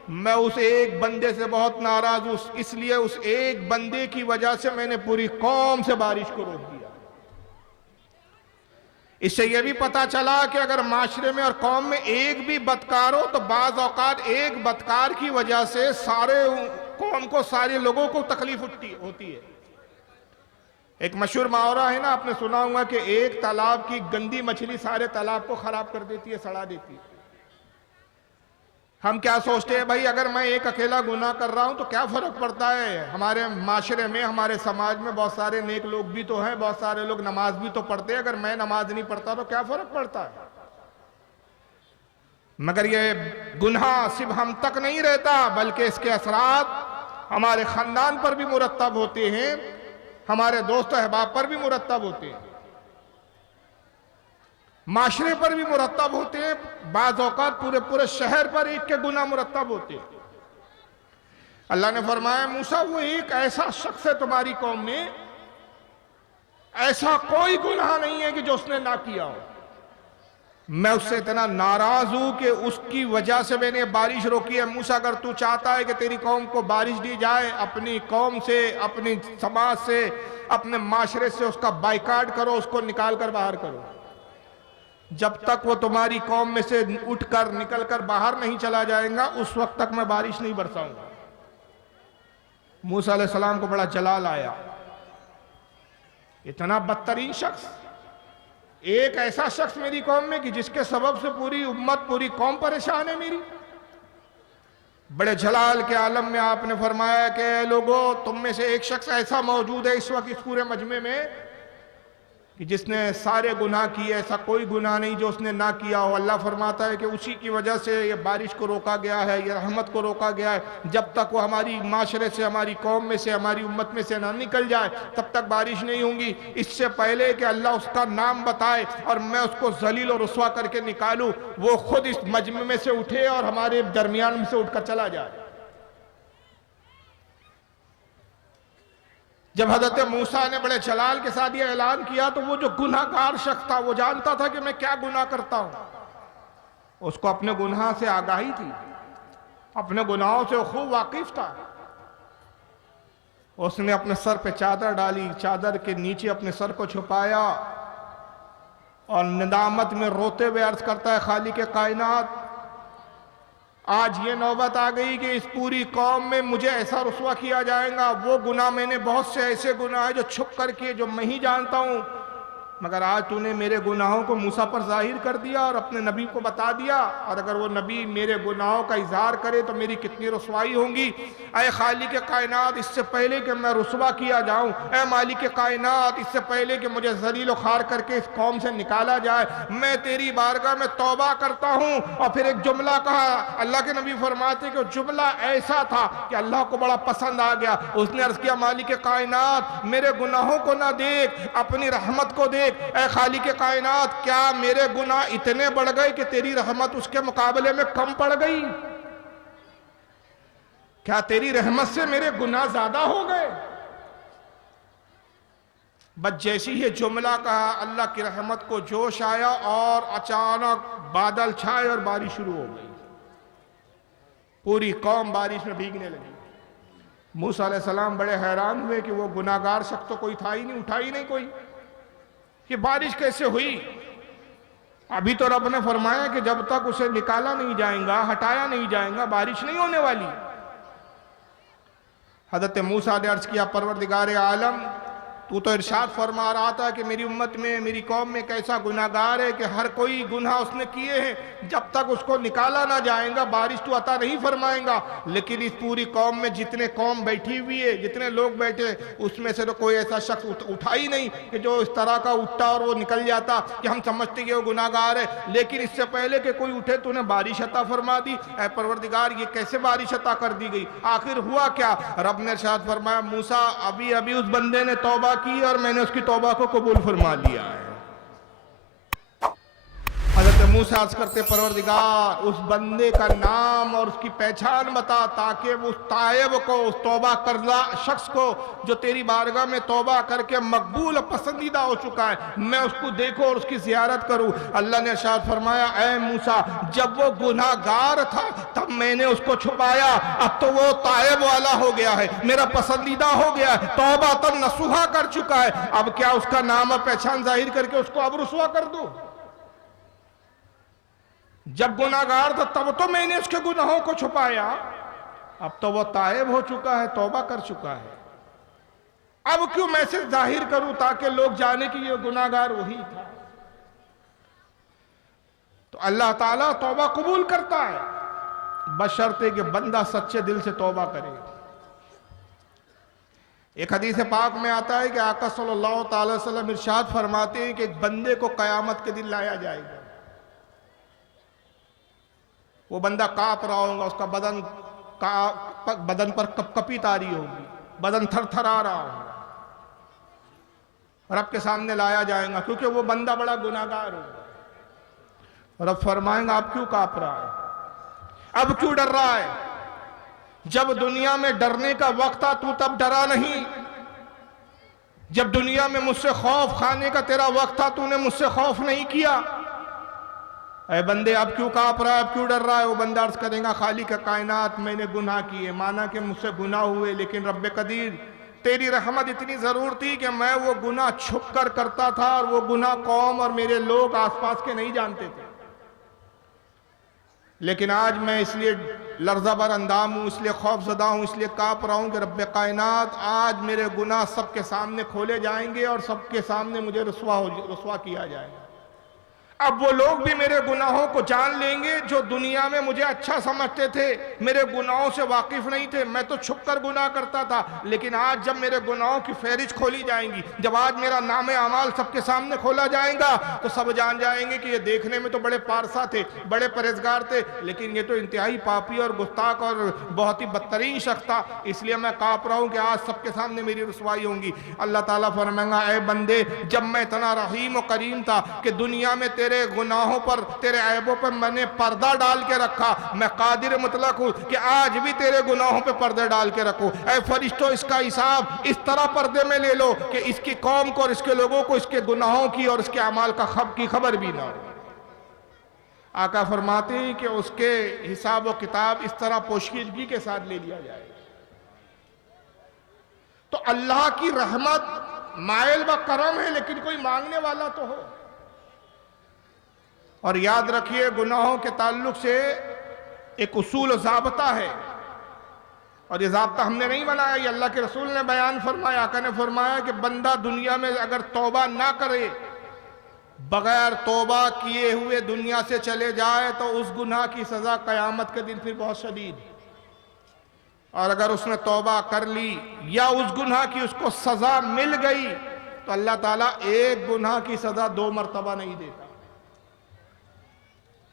मैं उस एक बंदे से बहुत नाराज हूं, इसलिए उस एक बंदे की वजह से मैंने पूरी कौम से बारिश को रोक दिया। इससे यह भी पता चला कि अगर माशरे में और कौम में एक भी बदकार हो तो बाज औकात एक बदकार की वजह से सारे कौम को, सारे लोगों को तकलीफ होती है। एक मशहूर मुहावरा है ना, आपने सुना होगा कि एक तालाब की गंदी मछली सारे तालाब को खराब कर देती है, सड़ा देती है। हम क्या सोचते हैं भाई, अगर मैं एक अकेला गुनाह कर रहा हूं तो क्या फर्क पड़ता है। हमारे माशरे में, हमारे समाज में बहुत सारे नेक लोग भी तो हैं, बहुत सारे लोग नमाज भी तो पढ़ते हैं। अगर मैं नमाज नहीं पढ़ता तो क्या फर्क पड़ता है। मगर ये गुनाह सिर्फ हम तक नहीं रहता, बल्कि इसके असरात हमारे खानदान पर भी मुरत्तब होते हैं, हमारे दोस्त अहबाब पर भी मुरत्तब होते हैं, माशरे पर भी मुरत्तब होते हैं। बाज़ औक़ात पूरे पूरे शहर पर एक के गुनाह मुरत्तब होते हैं। अल्लाह ने फरमाया, मूसा वो एक ऐसा शख्स है तुम्हारी कौम में, ऐसा कोई गुनाह नहीं है कि जो उसने ना किया हो। मैं उससे इतना नाराज हूं कि उसकी वजह से मैंने बारिश रोकी है। मूसा अगर तू चाहता है कि तेरी कौम को बारिश दी जाए, अपनी कौम से, अपनी समाज से, अपने माशरे से उसका बाइकाट करो, उसको निकाल कर बाहर करो। जब तक वो तुम्हारी कौम में से उठकर निकलकर बाहर नहीं चला जाएगा, उस वक्त तक मैं बारिश नहीं बरसाऊंगा। मूसा अलैहिस्सलाम को बड़ा जलाल आया, इतना बदतरीन शख्स, एक ऐसा शख्स मेरी कौम में कि जिसके सबब से पूरी उम्मत, पूरी कौम परेशान है मेरी। बड़े जलाल के आलम में आपने फरमाया कि लोगों, तुम में से एक शख्स ऐसा मौजूद है इस वक्त इस पूरे मजमे में कि जिसने सारे गुनाह किए, ऐसा कोई गुनाह नहीं जो उसने ना किया हो। अल्लाह फरमाता है कि उसी की वजह से ये बारिश को रोका गया है, ये रहमत को रोका गया है। जब तक वो हमारी माशरे से, हमारी कौम में से, हमारी उम्मत में से ना निकल जाए, तब तक बारिश नहीं होगी। इससे पहले कि अल्लाह उसका नाम बताए और मैं उसको जलील और रुस्वा करके निकालूं, वो खुद इस मजमे में से उठे और हमारे दरमियान में से उठकर चला जाए। जब हजरत मूसा ने बड़े जलाल के साथ ये ऐलान किया, तो वो जो गुनाहगार शख्स था, वो जानता था कि मैं क्या गुनाह करता हूं। उसको अपने गुनाह से आगाही थी, अपने गुनाहों से खूब वाकिफ था। उसने अपने सर पे चादर डाली, चादर के नीचे अपने सर को छुपाया और निदामत में रोते हुए अर्ज करता है, खालिक कायनात, आज ये नौबत आ गई कि इस पूरी कौम में मुझे ऐसा रुस्वा किया जाएगा। वो गुनाह, मैंने बहुत से ऐसे गुनाह है जो छुप कर किए, जो मैं ही जानता हूं, मगर आज तूने मेरे गुनाहों को मूसा पर जाहिर कर दिया और अपने नबी को बता दिया। और अगर वो नबी मेरे गुनाहों का इजहार करे तो मेरी कितनी रुसवाई होगी। ऐ खालिक कायनात, इससे पहले कि मैं रुसवा किया जाऊं, ऐ मालिक कायनात, इससे पहले कि मुझे जलील खार करके इस कौम से निकाला जाए, मैं तेरी बारगाह में तौबा करता हूं। और फिर एक जुमला कहा, अल्लाह के नबी फरमाते कि जुमला ऐसा था कि अल्लाह को बड़ा पसंद आ गया। उसने अर्ज किया, मालिक कायनात, मेरे गुनाहों को ना देख, अपनी रहमत को देख। ऐ खालिक कायनात, क्या मेरे गुनाह इतने बढ़ गए कि तेरी रहमत उसके मुकाबले में कम पड़ गई? क्या तेरी रहमत से मेरे गुनाह ज्यादा हो गए? बस जैसी ही जुमला कहा, अल्लाह की रहमत को जोश आया और अचानक बादल छाए और बारिश शुरू हो गई। पूरी कौम बारिश में भीगने लगी। मूसा अलैहिस्सलाम बड़े हैरान हुए कि वो गुनाहगार शख्स तो कोई था ही नहीं, उठा ही नहीं कोई, कि बारिश कैसे हुई। अभी तो रब ने फरमाया कि जब तक उसे निकाला नहीं जाएगा, हटाया नहीं जाएगा, बारिश नहीं होने वाली। हजरत मूसा ने अर्ज किया, परवरदिगार आलम, तू तो इरशाद फरमा रहा था कि मेरी उम्मत में, मेरी कौम में कैसा गुनाहगार है कि हर कोई गुनाह उसने किए हैं, जब तक उसको निकाला ना जाएगा बारिश तू अता नहीं फरमाएगा। लेकिन इस पूरी कौम में जितने कौम बैठी हुई है, जितने लोग बैठे, उसमें से तो कोई ऐसा शख्स उठा ही नहीं कि जो इस तरह का उठता और वो निकल जाता कि हम समझते कि वो गुनाहगार है। लेकिन इससे पहले कि कोई उठे तूने बारिश अता फरमा दी। ऐ परवरदिगार, ये कैसे बारिश अता कर दी गई? आखिर हुआ क्या? रब ने इरशाद फरमाया, मूसा, अभी अभी उस बंदे ने तौबा की और मैंने उसकी तौबा को कबूल फरमा लिया है। हज़रत मूसा अर्ज़ करते, परवरदिगार, उस बंदे का नाम और उसकी पहचान बता, ताकि उस तायब को, उस तौबा करदा शख्स को जो तेरी बारगाह में तौबा करके मकबूल और पसंदीदा हो चुका है, मैं उसको देखूं और उसकी ज़ियारत करूं। अल्लाह ने इरशाद फरमाया, ऐ मूसा, जब वो गुनाहगार था तब मैंने उसको छुपाया, अब तो वो तायब वाला हो गया है, मेरा पसंदीदा हो गया है, तौबा तब नसूहा कर चुका है। अब क्या उसका नाम और पहचान जाहिर करके उसको अब रुसवा कर दूं? जब गुनाहगार था तब तो मैंने उसके गुनाहों को छुपाया, अब तो वो तायब हो चुका है, तौबा कर चुका है, अब क्यों मैसेज जाहिर करूं ताकि लोग जाने कि ये गुनाहगार वही था। तो अल्लाह ताला तौबा कबूल करता है, बशर्ते कि बंदा सच्चे दिल से तौबा करे। एक हदीस पाक में आता है कि आका सल्लल्लाहु अलैहि वसल्लम इरशाद फरमाते हैं कि एक बंदे को कयामत के दिन लाया जाएगा। वो बंदा कांप रहा होगा, उसका बदन पर कपकपी तारी होगी, बदन थरथरा रहा होगा। रब के सामने लाया जाएगा क्योंकि वो बंदा बड़ा गुनाहगार होगा। रब फरमाएंगा अब क्यों कांप रहा है, अब क्यों डर रहा है? जब दुनिया में डरने का वक्त था तू तब डरा नहीं। जब दुनिया में मुझसे खौफ खाने का तेरा वक्त था तूने मुझसे खौफ नहीं किया। ऐ बंदे अब क्यों कांप रहा है, अब क्यों डर रहा है? वो बंदा अर्ज करेगा खालिक कायनात मैंने गुनाह किए, माना कि मुझसे गुनाह हुए, लेकिन रब्बे कदीर तेरी रहमत इतनी जरूर थी कि मैं वो गुनाह छुप कर करता था और वो गुनाह कौम और मेरे लोग आसपास के नहीं जानते थे। लेकिन आज मैं इसलिए लर्ज़ाबर अंदाम हूँ, इसलिए खौफजदा हूँ, इसलिए काँप रहा हूँ कि रब्बे कायनात आज मेरे गुनाह सबके सामने खोले जाएंगे और सबके सामने मुझे रुस्वा किया जाएगा। अब वो लोग भी मेरे गुनाहों को जान लेंगे जो दुनिया में मुझे अच्छा समझते थे, मेरे गुनाहों से वाकिफ नहीं थे। मैं तो छुप कर गुनाह करता था, लेकिन आज जब मेरे गुनाहों की फहरिस्त खोली जाएंगी, जब आज मेरा नाम अमाल सबके सामने खोला जाएगा, तो सब जान जाएंगे कि ये देखने में तो बड़े पारसा थे, बड़े परहेजगार थे, लेकिन ये तो इंतहाई पापी और गुस्ताख और बहुत ही बदतरीन शख्स था। इसलिए मैं काँप रहा हूँ कि आज सबके सामने मेरी रुसवाई होंगी। अल्लाह ताला फरमाएगा ऐ बंदे, जब मैं इतना रहीम और करीम था कि दुनिया में तेरे गुनाहों पर, तेरे ऐबों पर मैंने पर्दा डाल के रखा, मैं कादिर मुतलक हूं कि आज भी तेरे गुनाहों पे पर्दे डाल के रखो। ऐ फरिश्तों, इसका हिसाब इस तरह पर्दे में ले लो कि इसकी कौम को और इसके लोगों को इसके गुनाहों की और इसके अमाल की खबर भी ना हो। आका फरमाते हैं कि उसके हिसाब व किताब इस तरह पोशीदगी के साथ ले लिया जाए। तो अल्लाह की रहमत मायल व करम है, लेकिन कोई मांगने वाला तो हो। और याद रखिए, गुनाहों के ताल्लुक से एक उसूल ज़ाब्ता है, और ये ज़ाब्ता हमने नहीं बनाया, ये अल्लाह के रसूल ने बयान फरमाया। आका ने फरमाया कि बंदा दुनिया में अगर तौबा ना करे, बगैर तौबा किए हुए दुनिया से चले जाए, तो उस गुनाह की सज़ा क़यामत के दिन फिर बहुत शदीद। और अगर उसने तौबा कर ली या उस गुनाह की उसको सज़ा मिल गई, तो अल्लाह ताला एक गुनाह की सज़ा 2 मरतबा नहीं देता।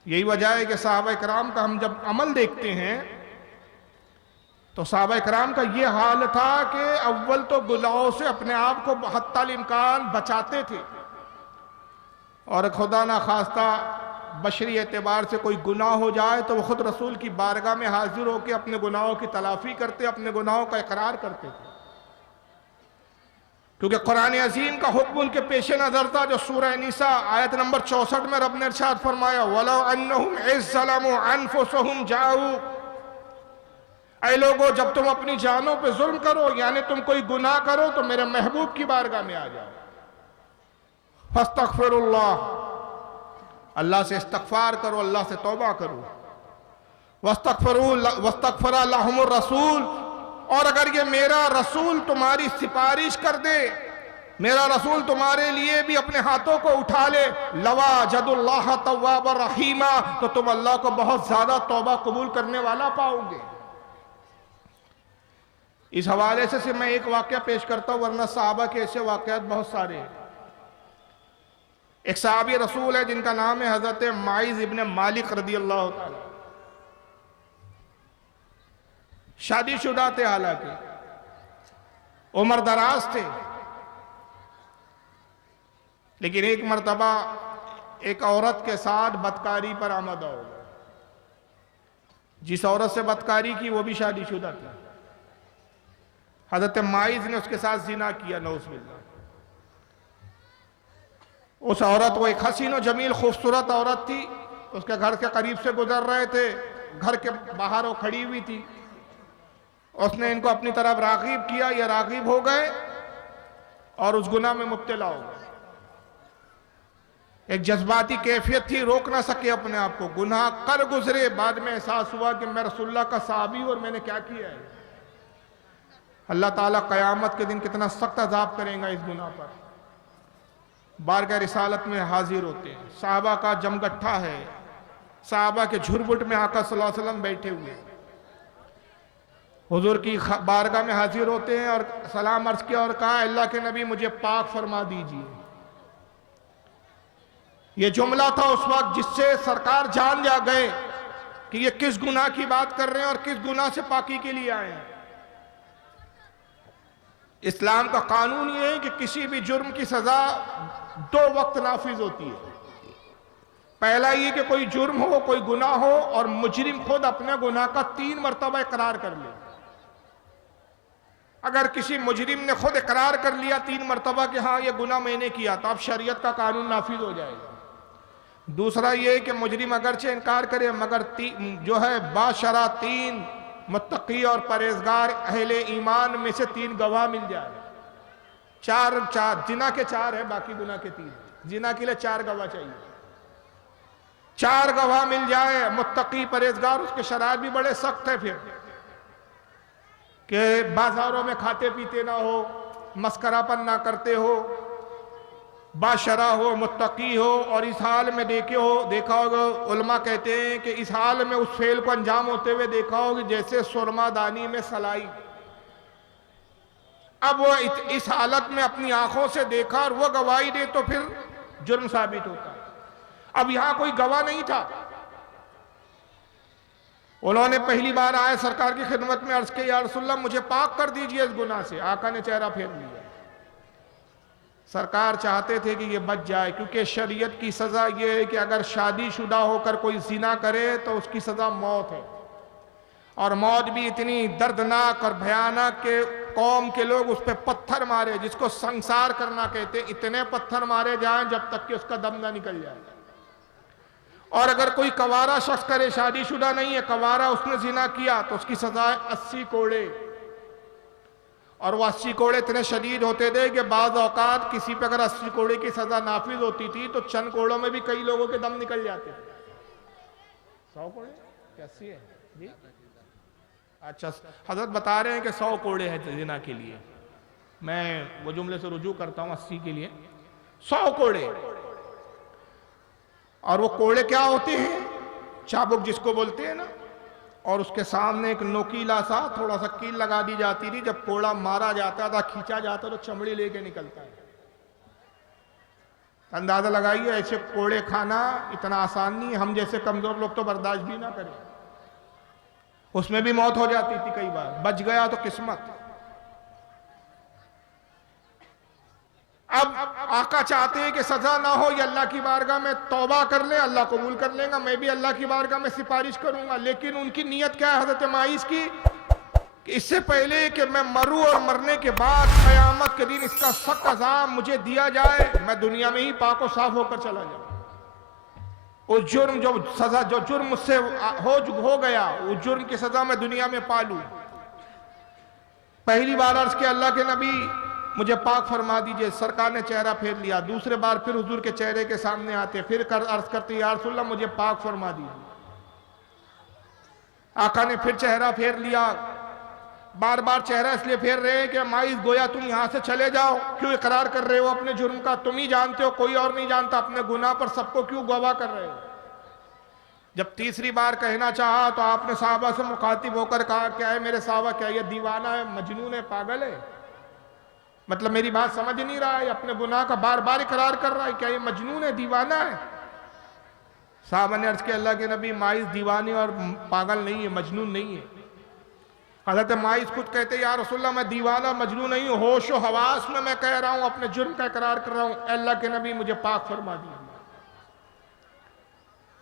यही वजह है कि सहाबा इकराम का हम जब अमल देखते हैं, तो सहाबा इकराम का ये हाल था कि अव्वल तो गुनाहों से अपने आप को हत्तल इम्कान बचाते थे, और खुदा ना खास्ता बशरी एतबार से कोई गुनाह हो जाए तो वो खुद रसूल की बारगाह में हाजिर होकर अपने गुनाहों की तलाफी करते, अपने गुनाहों का इकरार करते थे। क्योंकि कुरान अजीम का हुक्म उनके पेश नजर था, जो सूरह निसा आयत नंबर 64 में रब ने इरशाद फरमाया, वलो अन्नहुम इज़्ज़लमू अनफुसहुम जाऊ, ऐ लोगों, जब तुम अपनी जानों पे जुल्म करो, यानी तुम कोई गुनाह करो, तो मेरे महबूब की बारगाह में आ जाओ। फस्तगफिरुल्लाह, अल्लाह से इस्तगफार करो, अल्लाह से तौबा करो। वस्तगफरा लहुमुर रसूल, और अगर ये मेरा रसूल तुम्हारी सिफारिश कर दे, मेरा रसूल तुम्हारे लिए भी अपने हाथों को उठा ले, लवाजदुल्लाह तव्वाब रहीमा, तो तुम अल्लाह को बहुत ज्यादा तौबा कबूल करने वाला पाओगे। इस हवाले से मैं एक वाकया पेश करता हूं, वरना सहाबा के ऐसे वाकयात बहुत सारे हैं। एक सहाबी रसूल है जिनका नाम है हजरत माइज इब्ने मालिक रदी अल्लाह ताला। शादीशुदा थे, हालांकि उम्र दराज थे, लेकिन एक मर्तबा एक औरत के साथ बदकारी पर आमदा हो गए। जिस औरत से बदकारी की वो भी शादीशुदा थी। हजरत माइज ने उसके साथ जिना किया, नौज़ुबिल्लाह। उस औरत, वो एक हसीन और जमील खूबसूरत औरत थी, उसके घर के करीब से गुजर रहे थे, घर के बाहर वो खड़ी हुई थी। उसने इनको अपनी तरफ राग़िब किया, ये राग़िब हो गए और उस गुनाह में मुब्तला हो गए। एक जज्बाती कैफियत थी, रोक ना सके अपने आप को, गुनाह कर गुजरे। बाद में एहसास हुआ कि मैं रसूलुल्लाह का सहाबी हूं और मैंने क्या किया है। अल्लाह ताला क़यामत के दिन कितना सख्त अज़ाब करेगा इस गुनाह पर। बारगाह रिसालत में हाजिर होते हैं, सहाबा का जमगट्ठा है, साहबा के झुरमुट में आका सल्लल्लाहु अलैहि वसल्लम बैठे हुए, हुजूर की बारगाह में हाजिर होते हैं और सलाम अर्ज किया और कहा, अल्लाह के नबी मुझे पाक फरमा दीजिए। ये जुमला था उस वक्त जिससे सरकार जान जा गए कि ये किस गुनाह की बात कर रहे हैं और किस गुनाह से पाकी के लिए आए हैं। इस्लाम का कानून ये है कि किसी भी जुर्म की सजा 2 वक्त नाफिज होती है। पहला ये कि कोई जुर्म हो, कोई गुनाह हो और मुजरिम खुद अपने गुनाह का 3 मरतबा इकरार कर ले। अगर किसी मुजरिम ने खुद इकरार कर लिया 3 मरतबा कि हाँ ये गुनाह मैंने किया, तो अब शरीयत का कानून नाफिज हो जाएगा। दूसरा ये कि मुजरिम अगरचे इनकार करे मगर जो है बाशरा 3 मुत्तकी और परहेजगार अहले ईमान में से 3 गवाह मिल जाए। 4 जिना के 4 है, बाकी गुनाह के 3। जिना के लिए 4 गवाह चाहिए। 4 गवाह मिल जाए, मुत्तकी परहेजगार। उसके शराइत भी बड़े सख्त है फिर, कि बाजारों में खाते पीते ना हो, मस्करापन ना करते हो, बाशरा हो, मुत्तकी हो। और इस हाल में देखा होगा, उलमा कहते हैं कि इस हाल में उस फेल को अंजाम होते हुए देखा होगा जैसे सुरमादानी में सलाई। अब वो इस हालत में अपनी आंखों से देखा और वो गवाही दे तो फिर जुर्म साबित होता है। अब यहां कोई गवाह नहीं था। उन्होंने पहली बार आए सरकार की खिदमत में अर्ज किया, या रसूलल्लाह मुझे पाक कर दीजिए इस गुनाह से। आका ने चेहरा फेर लिया। सरकार चाहते थे कि ये बच जाए, क्योंकि शरीयत की सजा ये है कि अगर शादीशुदा होकर कोई जिना करे तो उसकी सजा मौत है। और मौत भी इतनी दर्दनाक और भयानक के कौम के लोग उस पर पत्थर मारे, जिसको संसार करना कहते, इतने पत्थर मारे जाएं जब तक कि उसका दम ना निकल जाए। और अगर कोई कवारा शख्स करे, शादीशुदा नहीं है, कवारा, उसने जिना किया तो उसकी सजा है 80 कोड़े। और वो 80 कोड़े इतने शदीद होते थे कि बाज़ औकात किसी पे अगर 80 कोड़े की सजा नाफिज होती थी तो चंद कोड़ों में भी कई लोगों के दम निकल जाते थे। 100 कोड़े कैसी है जी? अच्छा, हजरत बता रहे हैं कि 100 कोड़े हैं जिना के लिए। मैं वो जुमले से रुजू करता हूँ 80 के लिए। 100 कोड़े। और वो कोड़े क्या होते हैं? चाबुक जिसको बोलते हैं ना, और उसके सामने एक नोकीला सा थोड़ा सा कील लगा दी जाती थी। जब कोड़ा मारा जाता था, खींचा जाता तो चमड़ी लेके निकलता है। अंदाजा लगाइए, ऐसे कोड़े खाना इतना आसान नहीं है। हम जैसे कमजोर लोग तो बर्दाश्त भी ना करें। उसमें भी मौत हो जाती थी कई बार। बच गया तो किस्मत। अब आका चाहते हैं कि सजा ना हो, ये अल्लाह की बारगाह में तौबा कर ले, अल्लाह कबूल कर लेगा, मैं भी अल्लाह की बारगाह में सिफारिश करूंगा। लेकिन उनकी नीयत क्या है हजरत माइस की, कि इससे पहले कि मैं मरूं और मरने के बाद क़यामत के दिन इसका सख्त अज़ाब मुझे दिया जाए, मैं दुनिया में ही पाक और साफ होकर चला जाऊं। उस जुर्म जो सजा, जो जुर्म मुझसे हो गया, उस जुर्म की सजा मैं दुनिया में पालूं। पहली बार अर्ज किया, अल्लाह के नबी मुझे पाक फरमा दीजिए। सरकार ने चेहरा फेर लिया। दूसरे बार फिर हुजूर के चेहरे के सामने आते, फिर अर्ज करते, या रसूलल्लाह मुझे पाक फरमा दीजिए। आका ने फिर चेहरा फेर लिया। बार बार चेहरा इसलिए फेर रहे हैं कि माइस गोया तुम यहां से चले जाओ, क्यों इकरार कर रहे हो अपने जुर्म का? तुम ही जानते हो, कोई और नहीं जानता। अपने गुनाह पर सबको क्यों गवाह कर रहे हो? जब तीसरी बार कहना चाहा तो आपने साहबा से मुखातिब होकर कहा, क्या है मेरे साहबा, क्या ये दीवाना है, मजनून है, पागल है? मतलब मेरी बात समझ नहीं रहा है, अपने गुनाह का बार बार इकरार कर रहा है, क्या ये मजनून है, दीवाना है? साहबा ने अर्ज किया, अल्लाह के नबी माइस दीवाने और पागल नहीं है, मजनून नहीं है। हजरत माइस खुद कहते, या रसूलल्लाह मैं दीवाना और मजनून नहीं हूँ, होश और हवास में मैं कह रहा हूँ, अपने जुर्म का इकरार कर रहा हूँ। अल्लाह के नबी मुझे पाक फरमा दीजिए।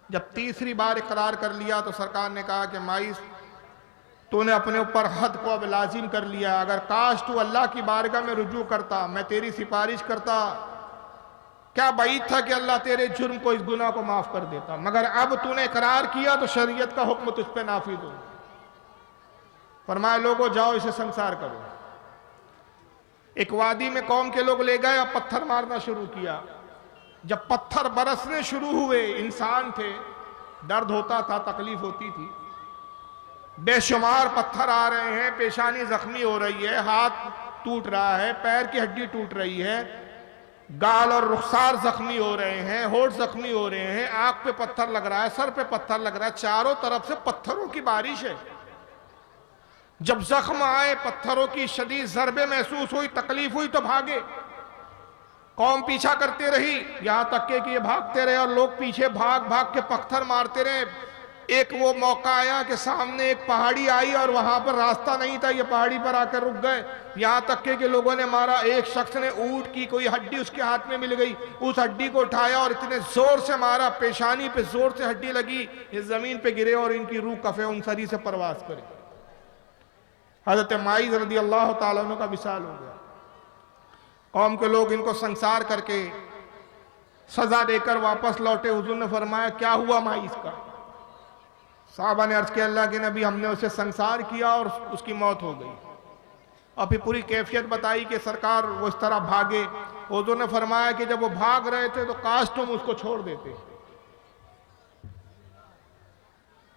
जब तीसरी बार इकरार कर लिया तो सरकार ने कहा कि माइस तूने अपने ऊपर हद को अब लाजिम कर लिया। अगर काश तू अल्लाह की बारगाह में रुजू करता, मैं तेरी सिफारिश करता, क्या बाईद था कि अल्लाह तेरे जुर्म को, इस गुनाह को माफ कर देता। मगर अब तूने इकरार किया तो शरीयत का हुक्म तुझ पे नाफिज हो। फरमाया, लोगों जाओ इसे संसार करो। एक वादी में कौम के लोग ले गए, अब पत्थर मारना शुरू किया। जब पत्थर बरसने शुरू हुए, इंसान थे, दर्द होता था, तकलीफ होती थी, बेशुमार पत्थर आ रहे हैं, पेशानी जख्मी हो रही है, हाथ टूट रहा है, पैर की हड्डी टूट रही है, गाल और रुखसार जख्मी हो रहे हैं, होठ जख्मी हो रहे हैं, आंख पे पत्थर लग रहा है, सर पे पत्थर लग रहा है, चारों तरफ से पत्थरों की बारिश है। जब जख्म आए, पत्थरों की शदीद ज़रबे महसूस हुई, तकलीफ हुई तो भागे। कौम पीछा करते रही, यहां तक के कि ये भागते रहे और लोग पीछे भाग भाग के पत्थर मारते रहे। एक वो मौका आया कि सामने एक पहाड़ी आई और वहां पर रास्ता नहीं था, ये पहाड़ी पर आकर रुक गए। यहां तक के लोगों ने मारा। एक शख्स ने ऊंट की कोई हड्डी उसके हाथ में मिल गई, उस हड्डी को उठाया और इतने जोर से मारा, पेशानी पे जोर से हड्डी लगी, ये जमीन पे गिरे और इनकी रूह कफे उनसरी से परवास करे। हजरत माइज रदी अल्लाह तआला अन्हु का विसाल हो गया। कौम के लोग इनको संसार करके सजा देकर वापस लौटे। हुजूर ने फरमाया, क्या हुआ माइज का? साहबा ने अर्ज किया, अल्लाह के नबी, हमने उसे संसार किया और उसकी मौत हो गई। और फिर पूरी कैफियत बताई कि सरकार वो इस तरह भागे। हुजूर ने फरमाया कि जब वो भाग रहे थे तो काश तुम उसको छोड़ देते।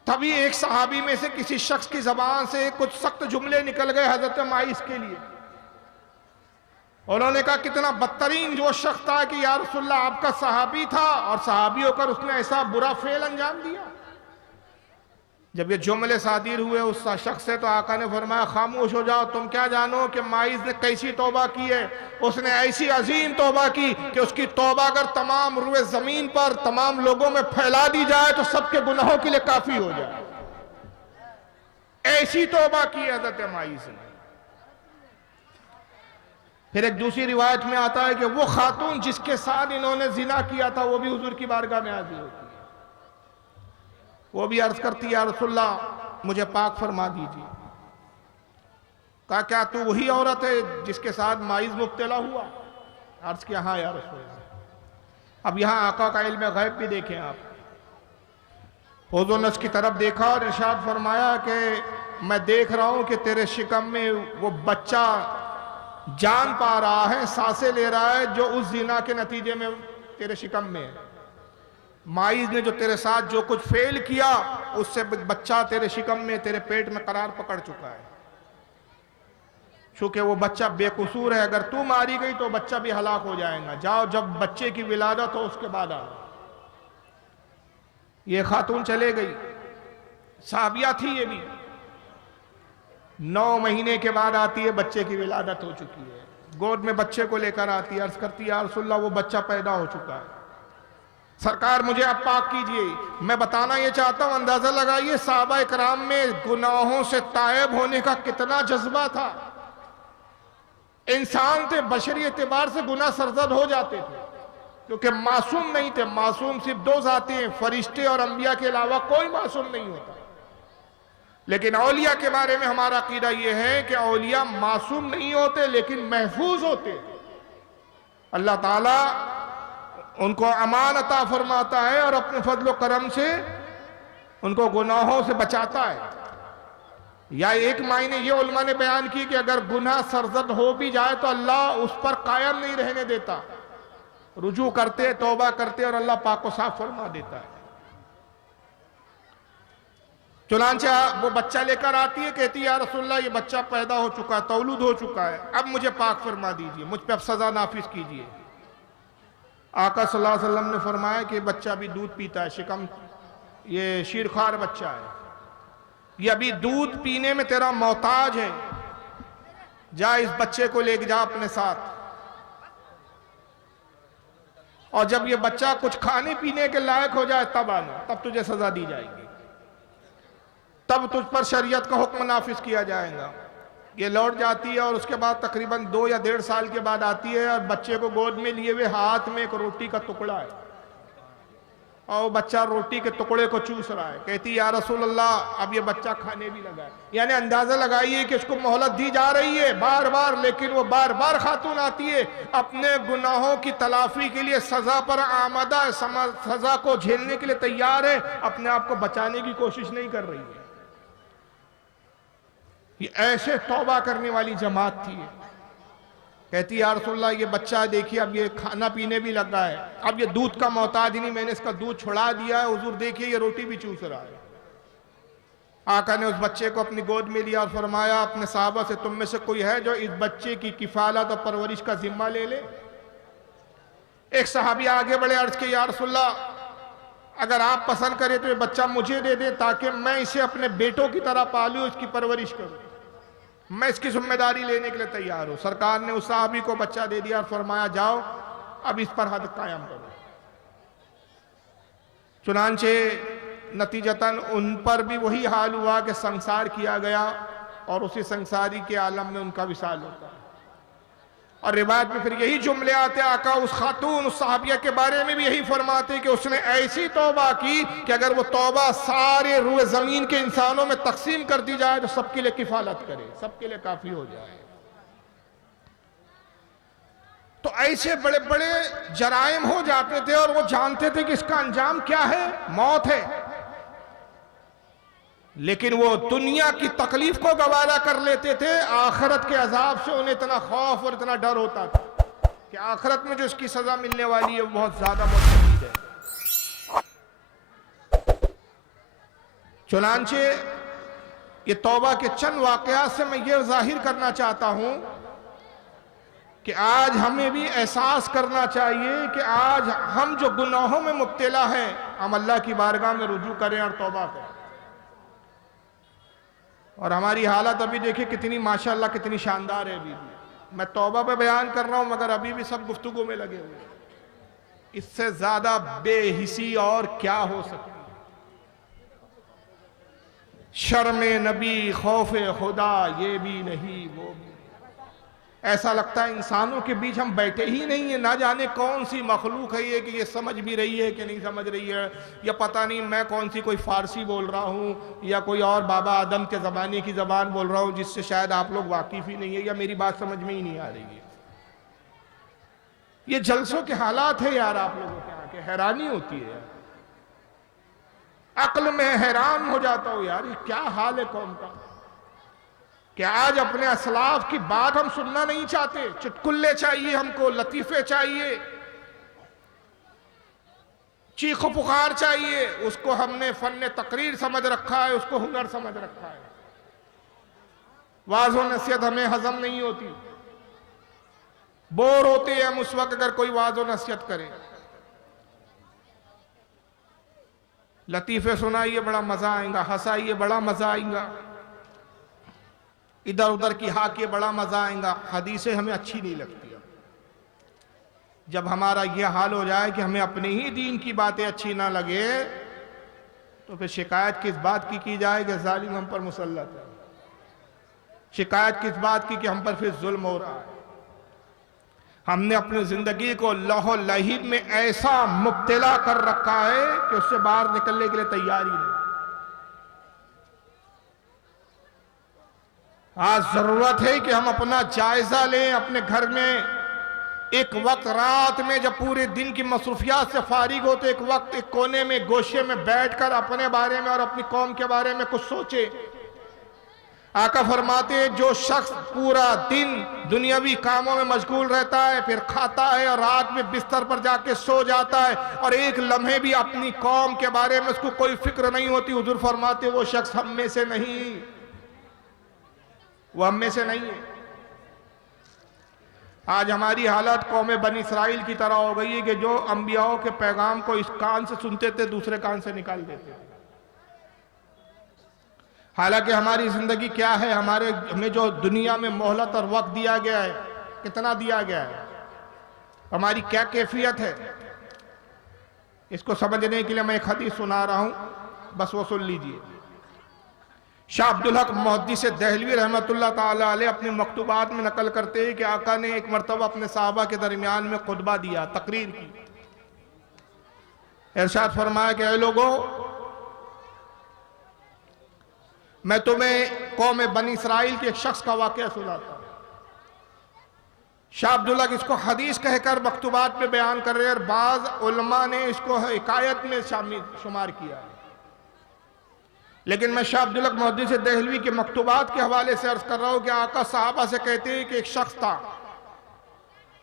तभी एक सहाबी में से किसी शख्स की जबान से कुछ सख्त जुमले निकल गए हजरत माइस के लिए। उन्होंने कहा, कितना बदतरीन जो शख्स था कि या रसूलल्लाह आपका सहाबी था और सहाबी होकर उसने ऐसा बुरा फेल अंजाम दिया। जब ये जुमले सादिर हुए उस शख्स से तो आका ने फरमाया, खामोश हो जाओ, तुम क्या जानो कि माइज ने कैसी तौबा की है। उसने ऐसी अजीम तौबा की कि उसकी तौबा अगर तमाम रुए जमीन पर तमाम लोगों में फैला दी जाए तो सबके गुनाहों के लिए काफी हो जाए। ऐसी तौबा की हज़रत माइज ने। फिर एक दूसरी रिवायत में आता है कि वो खातून जिसके साथ इन्होंने जिना किया था वो भी हुजूर की बारगाह में हाजिर होती है। वो भी अर्ज करती है, या रसूलल्लाह मुझे पाक फरमा दीजिए। कहा, क्या तू वही औरत है जिसके साथ माइज मुब्तला हुआ? अर्ज किया, हाँ या रसूलल्लाह। अब यहां आका का इल्म गैब भी देखें आप। हुजूर ने उसकी तरफ देखा और इरशाद फरमाया कि मैं देख रहा हूं कि तेरे शिकम में वो बच्चा जान पा रहा है, सांसें ले रहा है, जो उस जिना के नतीजे में तेरे शिकम में है। माइज ने जो तेरे साथ जो कुछ फेल किया उससे बच्चा तेरे शिकम में, तेरे पेट में करार पकड़ चुका है। चूंकि वो बच्चा बेकसूर है, अगर तू मारी गई तो बच्चा भी हलाक हो जाएगा। जाओ, जब बच्चे की विलादत हो उसके बाद आओ। ये खातून चले गई, साहबिया थी ये भी। 9 महीने के बाद आती है, बच्चे की विलादत हो चुकी है, गोद में बच्चे को लेकर आती है। अर्ज करती है, या रसूलल्लाह वो बच्चा पैदा हो चुका है, सरकार मुझे आप पाक कीजिए। मैं बताना ये चाहता हूं, अंदाजा लगाइए सहाबा इकराम में गुनाहों से तायब होने का कितना जज्बा था। इंसान थे, बशरी एतबार से गुनाह सरजद हो जाते थे क्योंकि मासूम नहीं थे। मासूम सिर्फ 2 जाते हैं, फरिश्ते और अंबिया के अलावा कोई मासूम नहीं होता। लेकिन औलिया के बारे में हमारा अकीदा यह है कि औलिया मासूम नहीं होते लेकिन महफूज होते। अल्लाह ताला उनको अमान अता फरमाता है और अपने फजल करम से उनको गुनाहों से बचाता है। या एक मायने ये उलमा ने बयान की कि अगर गुनाह सरजद हो भी जाए तो अल्लाह उस पर कायम नहीं रहने देता, रुजू करते, तौबा करते और अल्लाह पाक को साफ फरमा देता है। चुनांचे वो बच्चा लेकर आती है, कहती है, या रसूलल्लाह ये बच्चा पैदा हो चुका है, तौलूद हो चुका है, अब मुझे पाक फरमा दीजिए, मुझ पर अब सजा नाफिज कीजिए। आका सल्लल्लाहु अलैहि वसल्लम ने फरमाया कि बच्चा अभी दूध पीता है, शिकम ये शीरखार बच्चा है, ये अभी दूध पीने में तेरा मोहताज है, जा इस बच्चे को लेके जा अपने साथ, और जब ये बच्चा कुछ खाने पीने के लायक हो जाए तब आना, तब तुझे सजा दी जाएगी, तब तुझ पर शरीयत का हुक्म नाफिज किया जाएगा। ये लौट जाती है और उसके बाद तकरीबन 2 या 1.5 साल के बाद आती है और बच्चे को गोद में लिए हुए हाथ में एक रोटी का टुकड़ा है और बच्चा रोटी के टुकड़े को चूस रहा है। कहती है, या रसूल अल्लाह अब ये बच्चा खाने भी लगा है। यानी अंदाजा लगाइए कि उसको मोहलत दी जा रही है बार बार, लेकिन वो बार बार खातून आती है, अपने गुनाहों की तलाफी के लिए सजा पर आमादा है, सजा को झेलने के लिए तैयार है, अपने आप को बचाने की कोशिश नहीं कर रही है। ये ऐसे तौबा करने वाली जमात थी। कहती है, या रसूलल्लाह ये बच्चा देखिए अब ये खाना पीने भी लगा है, अब ये दूध का मोहताज ही नहीं, मैंने इसका दूध छुड़ा दिया है, हुजूर देखिए ये रोटी भी चूस रहा है। आका ने उस बच्चे को अपनी गोद में लिया और फरमाया, अपने साहबा से तुम में से कोई है जो इस बच्चे की किफालत और परवरिश का जिम्मा ले ले? एक सहाबी आगे बढ़े, अर्ज के या रसूलल्लाह, अगर आप पसंद करें तो ये बच्चा मुझे दे दे ताकि मैं इसे अपने बेटों की तरह पालूं, इसकी परवरिश करूं, मैं इसकी जिम्मेदारी लेने के लिए तैयार हूं। सरकार ने उस साहबी को बच्चा दे दिया और फरमाया जाओ अब इस पर हद कायम करो। चुनांचे नतीजतन उन पर भी वही हाल हुआ कि संसार किया गया और उसी संसारी के आलम में उनका विसाल होता है। और रिवायत में फिर यही जुमले आते, आका उस खातून उस साहबिया के बारे में भी यही फरमाते कि उसने ऐसी तौबा की कि अगर वो तौबा सारे रुए जमीन के इंसानों में तकसीम कर दी जाए तो सबके लिए किफालत करे, सबके लिए काफी हो जाए। तो ऐसे बड़े बड़े जराइम हो जाते थे और वो जानते थे कि इसका अंजाम क्या है, मौत है, लेकिन वो दुनिया की तकलीफ को गवारा कर लेते थे। आखिरत के अजाब से उन्हें इतना खौफ और इतना डर होता था कि आखिरत में जो इसकी सजा मिलने वाली है वो बहुत ज्यादा मुश्किल है। चुनांचे ये तौबा के चंद वाकयात से मैं ये जाहिर करना चाहता हूं कि आज हमें भी एहसास करना चाहिए कि आज हम जो गुनाहों में मुब्तला हैं हम अल्लाह की बारगाह में रुजू करें और तौबा करें। और हमारी हालत अभी देखिए कितनी माशाअल्लाह कितनी शानदार है। अभी भी मैं तौबा पे बयान कर रहा हूं मगर अभी भी सब गुफ्तगू में लगे हुए हैं। इससे ज्यादा बेहिसी और क्या हो सकती है। शर्म नबी खौफ खुदा ये भी नहीं वो भी। ऐसा लगता है इंसानों के बीच हम बैठे ही नहीं है, ना जाने कौन सी मखलूक है ये कि ये समझ भी रही है कि नहीं समझ रही है, या पता नहीं मैं कौन सी कोई फारसी बोल रहा हूँ या कोई और बाबा आदम के ज़माने की ज़बान बोल रहा हूँ जिससे शायद आप लोग वाकिफ़ ही नहीं है या मेरी बात समझ में ही नहीं आ रही है। ये जलसों के हालात है यार, आप लोगों के यहाँ के हैरानी होती है, अक्ल में हैरान हो जाता हूँ यार, ये क्या हाल है कौम का कि आज अपने असलाफ की बात हम सुनना नहीं चाहते। चुटकुल्ले चाहिए हमको, लतीफे चाहिए, चीखो पुकार चाहिए, उसको हमने फन तकरीर समझ रखा है, उसको हुनर समझ रखा है। वाज़ और नसीहत हमें हजम नहीं होती, बोर होते हैं हम उस वक्त अगर कोई वाज़ और नसीहत करे। लतीफे सुनाइए बड़ा मजा आएगा, हंसाइए बड़ा मजा आएगा, इधर उधर की हाकिए बड़ा मजा आएगा। हदीसें हमें अच्छी नहीं लगती। जब हमारा यह हाल हो जाए कि हमें अपने ही दीन की बातें अच्छी ना लगे तो फिर शिकायत किस बात की जाए कि जालिम हम पर मुसल्लत है, शिकायत किस बात की कि हम पर फिर जुल्म हो रहा है। हमने अपनी जिंदगी को लहो लहीब में ऐसा मुब्तला कर रखा है कि उससे बाहर निकलने के लिए तैयार ही नहीं। आज जरूरत है कि हम अपना जायजा लें अपने घर में। एक वक्त रात में जब पूरे दिन की मसरूफियात से फारिग हो तो एक वक्त एक कोने में गोशे में बैठकर अपने बारे में और अपनी कौम के बारे में कुछ सोचे। आका फरमाते जो शख्स पूरा दिन दुनियावी कामों में मशगूल रहता है, फिर खाता है और रात में बिस्तर पर जाके सो जाता है और एक लम्हे भी अपनी कौम के बारे में उसको कोई फिक्र नहीं होती, हुजूर फरमाते वो शख्स हम में से नहीं, वो हम में से नहीं है। आज हमारी हालत कौम बनी इसराइल की तरह हो गई है कि जो अंबियाओं के पैगाम को इस कान से सुनते थे दूसरे कान से निकाल देते थे। हालांकि हमारी जिंदगी क्या है, हमें जो दुनिया में मोहलत और वक्त दिया गया है, कितना दिया गया है, हमारी क्या कैफियत है, इसको समझने के लिए मैं एक हदीस सुना रहा हूं, बस वो सुन लीजिए। शाह अब्दुल हक मुहद्दिस दहलवी रहमतुल्लाह ताला अलैह अपने मकतूबात में नकल करते हैं कि आका ने एक मरतबा अपने साहबा के दरमियान में खुतबा दिया, तकरीर की। इरशाद फरमाया कि ऐ लोगों, मैं तुम्हें कौम बनी इसराइल के एक शख्स का वाकया सुनाता हूं। शाह अब्दुल हक इसको हदीस कहकर मकतूबात में बयान कर रहे हैं और बाज उलमा ने इसको हिकायत में शामिल शुमार किया, लेकिन मैं शाह अब्दुल हक मुहद्दिस दहलवी के मकतूबात के हवाले से अर्ज कर रहा हूं कि आका साहबा से कहते हैं कि एक शख्स था,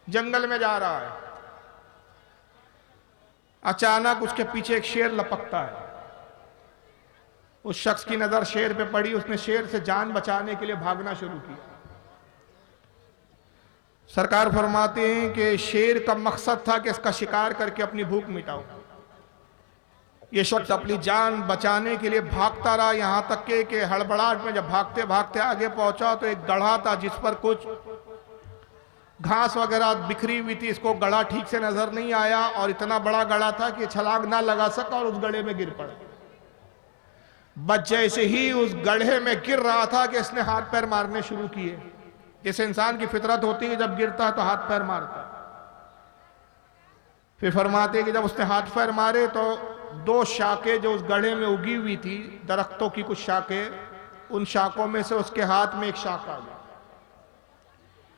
जंगल में जा रहा है, अचानक उसके पीछे एक शेर लपकता है। उस शख्स की नजर शेर पे पड़ी, उसने शेर से जान बचाने के लिए भागना शुरू किया। सरकार फरमाते हैं कि शेर का मकसद था कि इसका शिकार करके अपनी भूख मिटाओ। ये शख्स अपनी जान बचाने के लिए भागता रहा, यहां तक कि हड़बड़ाहट में जब भागते भागते आगे पहुंचा तो एक गढ़ा था जिस पर कुछ घास वगैरह बिखरी हुई थी। इसको गढ़ा ठीक से नजर नहीं आया और इतना बड़ा गढ़ा था कि छलांग ना लगा सका और उस गढ़े में गिर पड़ा। बस जैसे ही उस गड्ढे में गिर रहा था कि इसने हाथ पैर मारने शुरू किए। जैसे इंसान की फितरत होती है, जब गिरता है तो हाथ पैर मारता है। फिर फरमाते हैं कि जब उसने हाथ पैर मारे तो दो शाखें जो उस गड्ढे में उगी हुई थी, दरख्तों की कुछ शाखें, उन शाखों में से उसके हाथ में एक शाख आ गई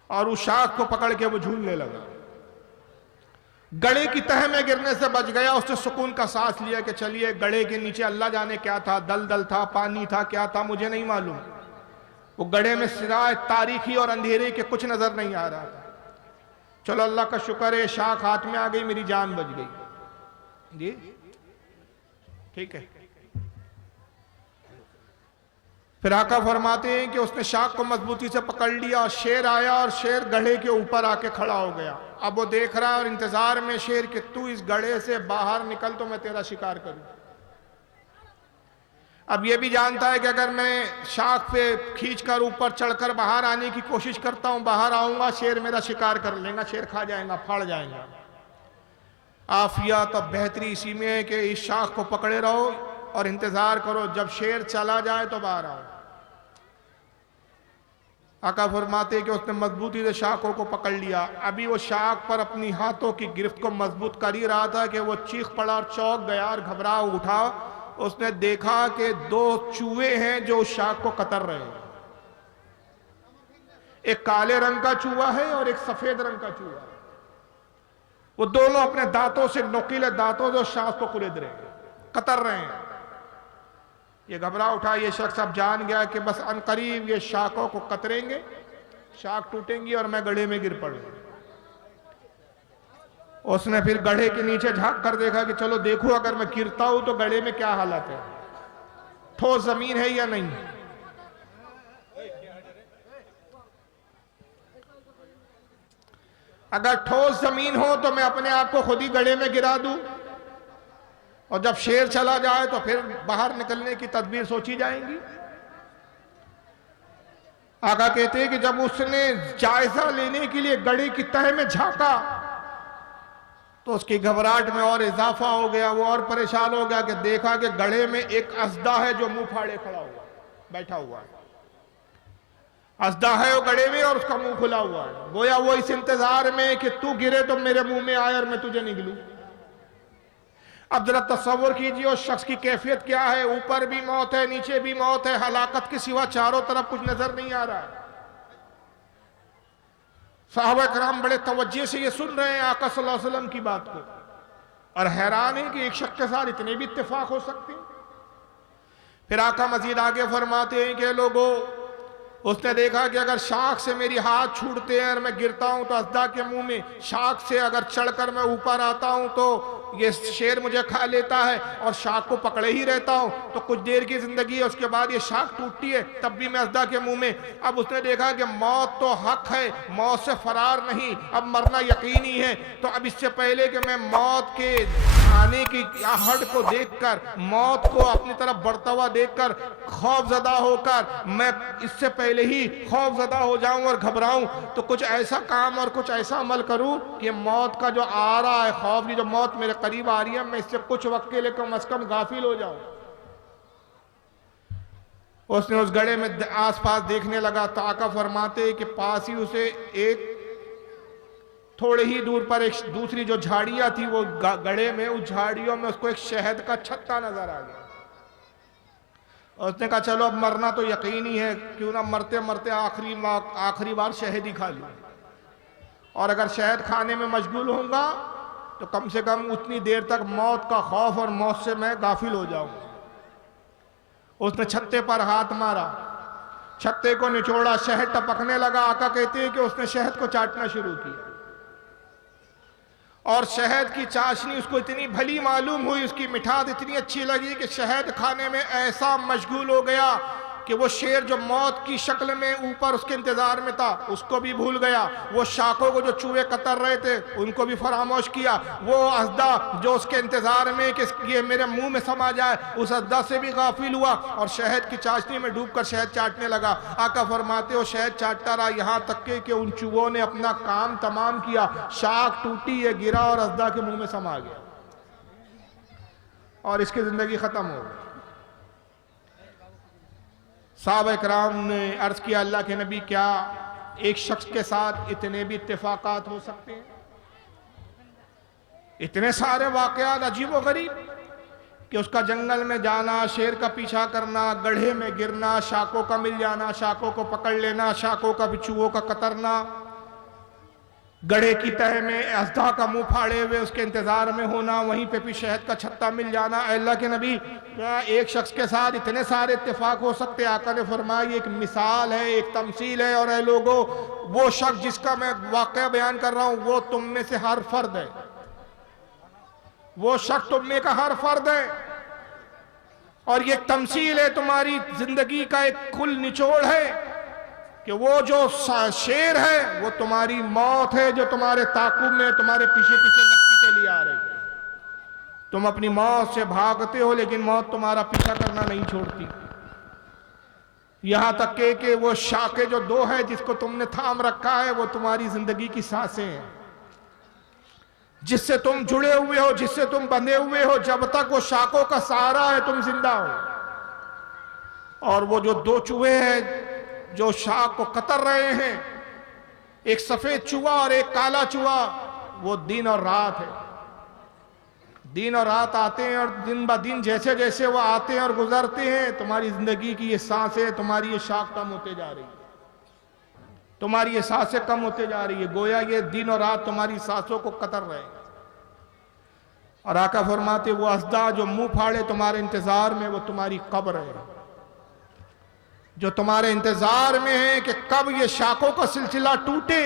और उस शाख को पकड़ के वो झूलने लगा। गड़े की तह में गिरने से बच गया। उसने सुकून का सांस लिया कि चलिए, गड़े के नीचे अल्लाह जाने क्या था, दलदल था, पानी था, क्या था मुझे नहीं मालूम। वो गड़े में सिवाय तारीखी और अंधेरे के कुछ नजर नहीं आ रहा था। चलो अल्लाह का शुक्र है, शाख हाथ में आ गई, मेरी जान बच गई। जी ठीक है। फिर आका फरमाते हैं कि उसने शाख को मजबूती से पकड़ लिया और शेर आया और शेर गड्ढे के ऊपर आके खड़ा हो गया। अब वो देख रहा है और इंतजार में शेर कि तू इस गड्ढे से बाहर निकल तो मैं तेरा शिकार करूं। अब ये भी जानता है कि अगर मैं शाख पे खींचकर ऊपर चढ़कर बाहर आने की कोशिश करता हूं, बाहर आऊंगा, शेर मेरा शिकार कर लेगा, शेर खा जाएगा, फाड़ जाएगा। आफियत और बेहतरी इसी में है कि इस शाख को पकड़े रहो और इंतजार करो, जब शेर चला जाए तो बाहर आओ। आका फरमाते कि उसने मजबूती से शाखों को पकड़ लिया। अभी वो शाख पर अपनी हाथों की गिरफ्त को मजबूत कर ही रहा था कि वो चीख पड़ा और चौंक गया और घबरा उठा। उसने देखा कि दो चूहे हैं जो उस शाख को कतर रहे हैं। एक काले रंग का चूहा है और एक सफेद रंग का चूहा है। वो दोनों अपने दांतों से, नोकीले दांतों से शाख को कुरेद रहे हैं, कतर रहे हैं। ये घबरा उठा। ये शख्स अब जान गया कि बस अनकरीब ये शाखों को कतरेंगे, शाख टूटेंगी और मैं गड्ढे में गिर पड़ूंगा। उसने फिर गड्ढे के नीचे झांक कर देखा कि चलो देखो, अगर मैं गिरता हूं तो गड्ढे में क्या हालत है, ठोस जमीन है या नहीं। अगर ठोस जमीन हो तो मैं अपने आप को खुद ही गड्ढे में गिरा दूं और जब शेर चला जाए तो फिर बाहर निकलने की तदबीर सोची जाएगी। आका कहते हैं कि जब उसने जायजा लेने के लिए गड्ढे की तह में झांका तो उसकी घबराहट में और इजाफा हो गया। वो और परेशान हो गया कि देखा कि गड्ढे में एक अस्दा है जो मुंह फाड़े खड़ा हुआ, बैठा हुआ है। अस्दा है वो गड्ढे में और उसका मुंह खुला हुआ है। गोया वो इस इंतजार में कि तू गिरे तो मेरे मुंह में आए और मैं तुझे निगलूं। अब जरा तस्वर कीजिए उस शख्स की कैफियत क्या है। ऊपर भी मौत है, नीचे भी मौत है, हलाकत के सिवा चारों तरफ कुछ नजर नहीं आ रहा है। सहाबा कराम बड़े तवज्जे से ये सुन रहे हैं आका सल्लल्लाहु अलैहि वसल्लम की बात को और हैरान है कि एक शख्स के साथ इतने भी इत्तेफाक हो सकते हैं। फिर आका मजीद आगे फरमाते हैं कि लोगों, उसने देखा कि अगर शाख से मेरी हाथ छूटते हैं और मैं गिरता हूं तो अस्दा के मुंह में, शाख से अगर चढ़कर मैं ऊपर आता हूं तो ये शेर मुझे खा लेता है और शाख को पकड़े ही रहता हूं तो कुछ देर की जिंदगी है, उसके बाद ये शाख टूटती है, तब भी मैं अस्दा के मुंह में। अब उसने देखा कि मौत तो हक है, मौत से फरार नहीं, अब मरना यकीनी है। तो अब इससे पहले कि मैं मौत के आने की आहट को देखकर, मौत को अपनी तरफ बढ़ता हुआ देखकर खौफजदा होकर मैं इससे पहले ही खौफजदा हो जाऊं और घबराऊं, तो कुछ ऐसा काम और कुछ ऐसा अमल करूं कि मौत का जो आ रहा है खौफ की, जो मौत मेरे करीब आ रही है, मैं इससे कुछ वक्त के लिए कम से कम गाफिल हो जाऊं। उसने उस गड्ढे में आसपास देखने लगा तो आका फरमाते कि पास ही उसे एक थोड़े ही दूर पर एक दूसरी जो झाड़ियां थी वो गड्ढे में, उस झाड़ियों में उसको एक शहद का छत्ता नजर आ गया। उसने कहा चलो अब मरना तो यकीनी है, क्यों ना मरते मरते आखिरी बार शहद ही खा लूं, और अगर शहद खाने में मशगूल होऊंगा तो कम से कम उतनी देर तक मौत का खौफ और मौत से मैं गाफिल हो जाऊंगा। उसने छत्ते पर हाथ मारा, छत्ते को निचोड़ा, शहद टपकने लगा। आका कहते हैं कि उसने शहद को चाटना शुरू किया और शहद की चाशनी उसको इतनी भली मालूम हुई, उसकी मिठास इतनी अच्छी लगी कि शहद खाने में ऐसा मशगूल हो गया कि वो शेर जो मौत की शक्ल में ऊपर उसके इंतजार में था उसको भी भूल गया, वो शाखों को जो चूहे कतर रहे थे उनको भी फरामोश किया, वो अज़दा जो उसके इंतजार में कि ये मेरे मुंह में समा जाए उस अज़दा से भी गाफिल हुआ और शहद की चाशनी में डूबकर शहद चाटने लगा। आका फरमाते हो शहद चाटता रहा यहाँ तक कि उन चूहों ने अपना काम तमाम किया, शाख टूटी, ये गिरा और अज़दा के मुंह में समा गया और इसकी जिंदगी खत्म हो गई। साहब इकराम ने अर्ज किया अल्लाह के नबी क्या एक शख्स के साथ इतने भी इत्तेफाकात हो सकते हैं? इतने सारे वाकयात अजीब व गरीब कि उसका जंगल में जाना, शेर का पीछा करना, गड्ढे में गिरना, शाखों का मिल जाना, शाखों को पकड़ लेना, शाखों का बिच्छुओं का कतरना, गड्ढे की तह में अज़दा का मुंह फाड़े हुए उसके इंतजार में होना, वहीं पे भी शहद का छत्ता मिल जाना। अल्लाह के नबी क्या एक शख्स के साथ इतने सारे इत्तेफाक हो सकते हैं? आका ने फरमाया एक मिसाल है, एक तमसील है और लोगों वो शख्स जिसका मैं वाकया बयान कर रहा हूं वो तुम में से हर फर्द है, वो शख्स तुम में का हर फर्द है और ये तमसील है, तुम्हारी जिंदगी का एक कुल निचोड़ है कि वो जो शेर है वो तुम्हारी मौत है जो तुम्हारे ताकुब में तुम्हारे पीछे पीछे लपकी के लिए आ रही है। तुम अपनी मौत से भागते हो लेकिन मौत तुम्हारा पीछा करना नहीं छोड़ती। यहां तक कि वो शाखे जो दो है जिसको तुमने थाम रखा है वो तुम्हारी जिंदगी की सांसें हैं, जिससे तुम जुड़े हुए हो, जिससे तुम बंधे हुए हो। जब तक वो शाखों का सहारा है तुम जिंदा हो। और वो जो दो चूहे हैं जो शाख को कतर रहे हैं, एक सफेद चूहा और एक काला चूहा, वो दिन और रात है। दिन और रात आते हैं और दिन ब दिन जैसे जैसे वो आते हैं और गुजरते हैं तुम्हारी जिंदगी की ये सांसें, तुम्हारी ये शाख कम होते जा रही है, तुम्हारी ये सांसें कम होते जा रही है। गोया ये दिन और रात तुम्हारी सांसों को कतर रहे हैं। और आका फरमाते वो अज़दा जो मुंह फाड़े तुम्हारे इंतजार में वो तुम्हारी कब्र है, जो तुम्हारे इंतजार में है कि कब ये शाखों का सिलसिला टूटे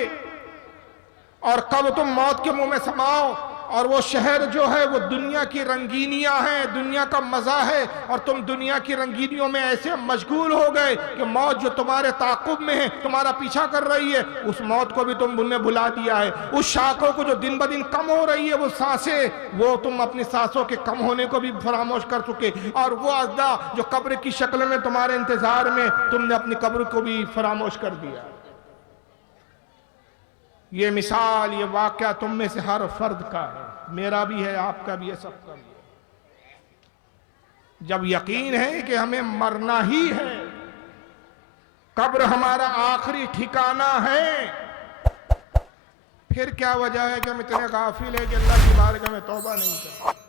और कब तुम मौत के मुंह में समाओ। और वो शहर जो है वो दुनिया की रंगीनियां हैं, दुनिया का मजा है और तुम दुनिया की रंगीनियों में ऐसे मशगूल हो गए कि मौत जो तुम्हारे ताकुब में है, तुम्हारा पीछा कर रही है, उस मौत को भी तुमने भुला दिया है। उस शाखों को जो दिन ब दिन कम हो रही है वो सांसें, वो तुम अपनी सांसों के कम होने को भी फरामोश कर चुके। और वो अज़दा जो कब्र की शक्ल में तुम्हारे इंतजार में, तुमने अपनी कब्र को भी फरामोश कर दिया। ये मिसाल, ये वाकया तुम में से हर फर्द का है, मेरा भी है, आपका भी है, सबका भी है। जब यकीन है कि हमें मरना ही है, कब्र हमारा आखिरी ठिकाना है, फिर क्या वजह है कि हम इतने गाफिल है कि अल्लाह की बारगाह में तौबा नहीं करते।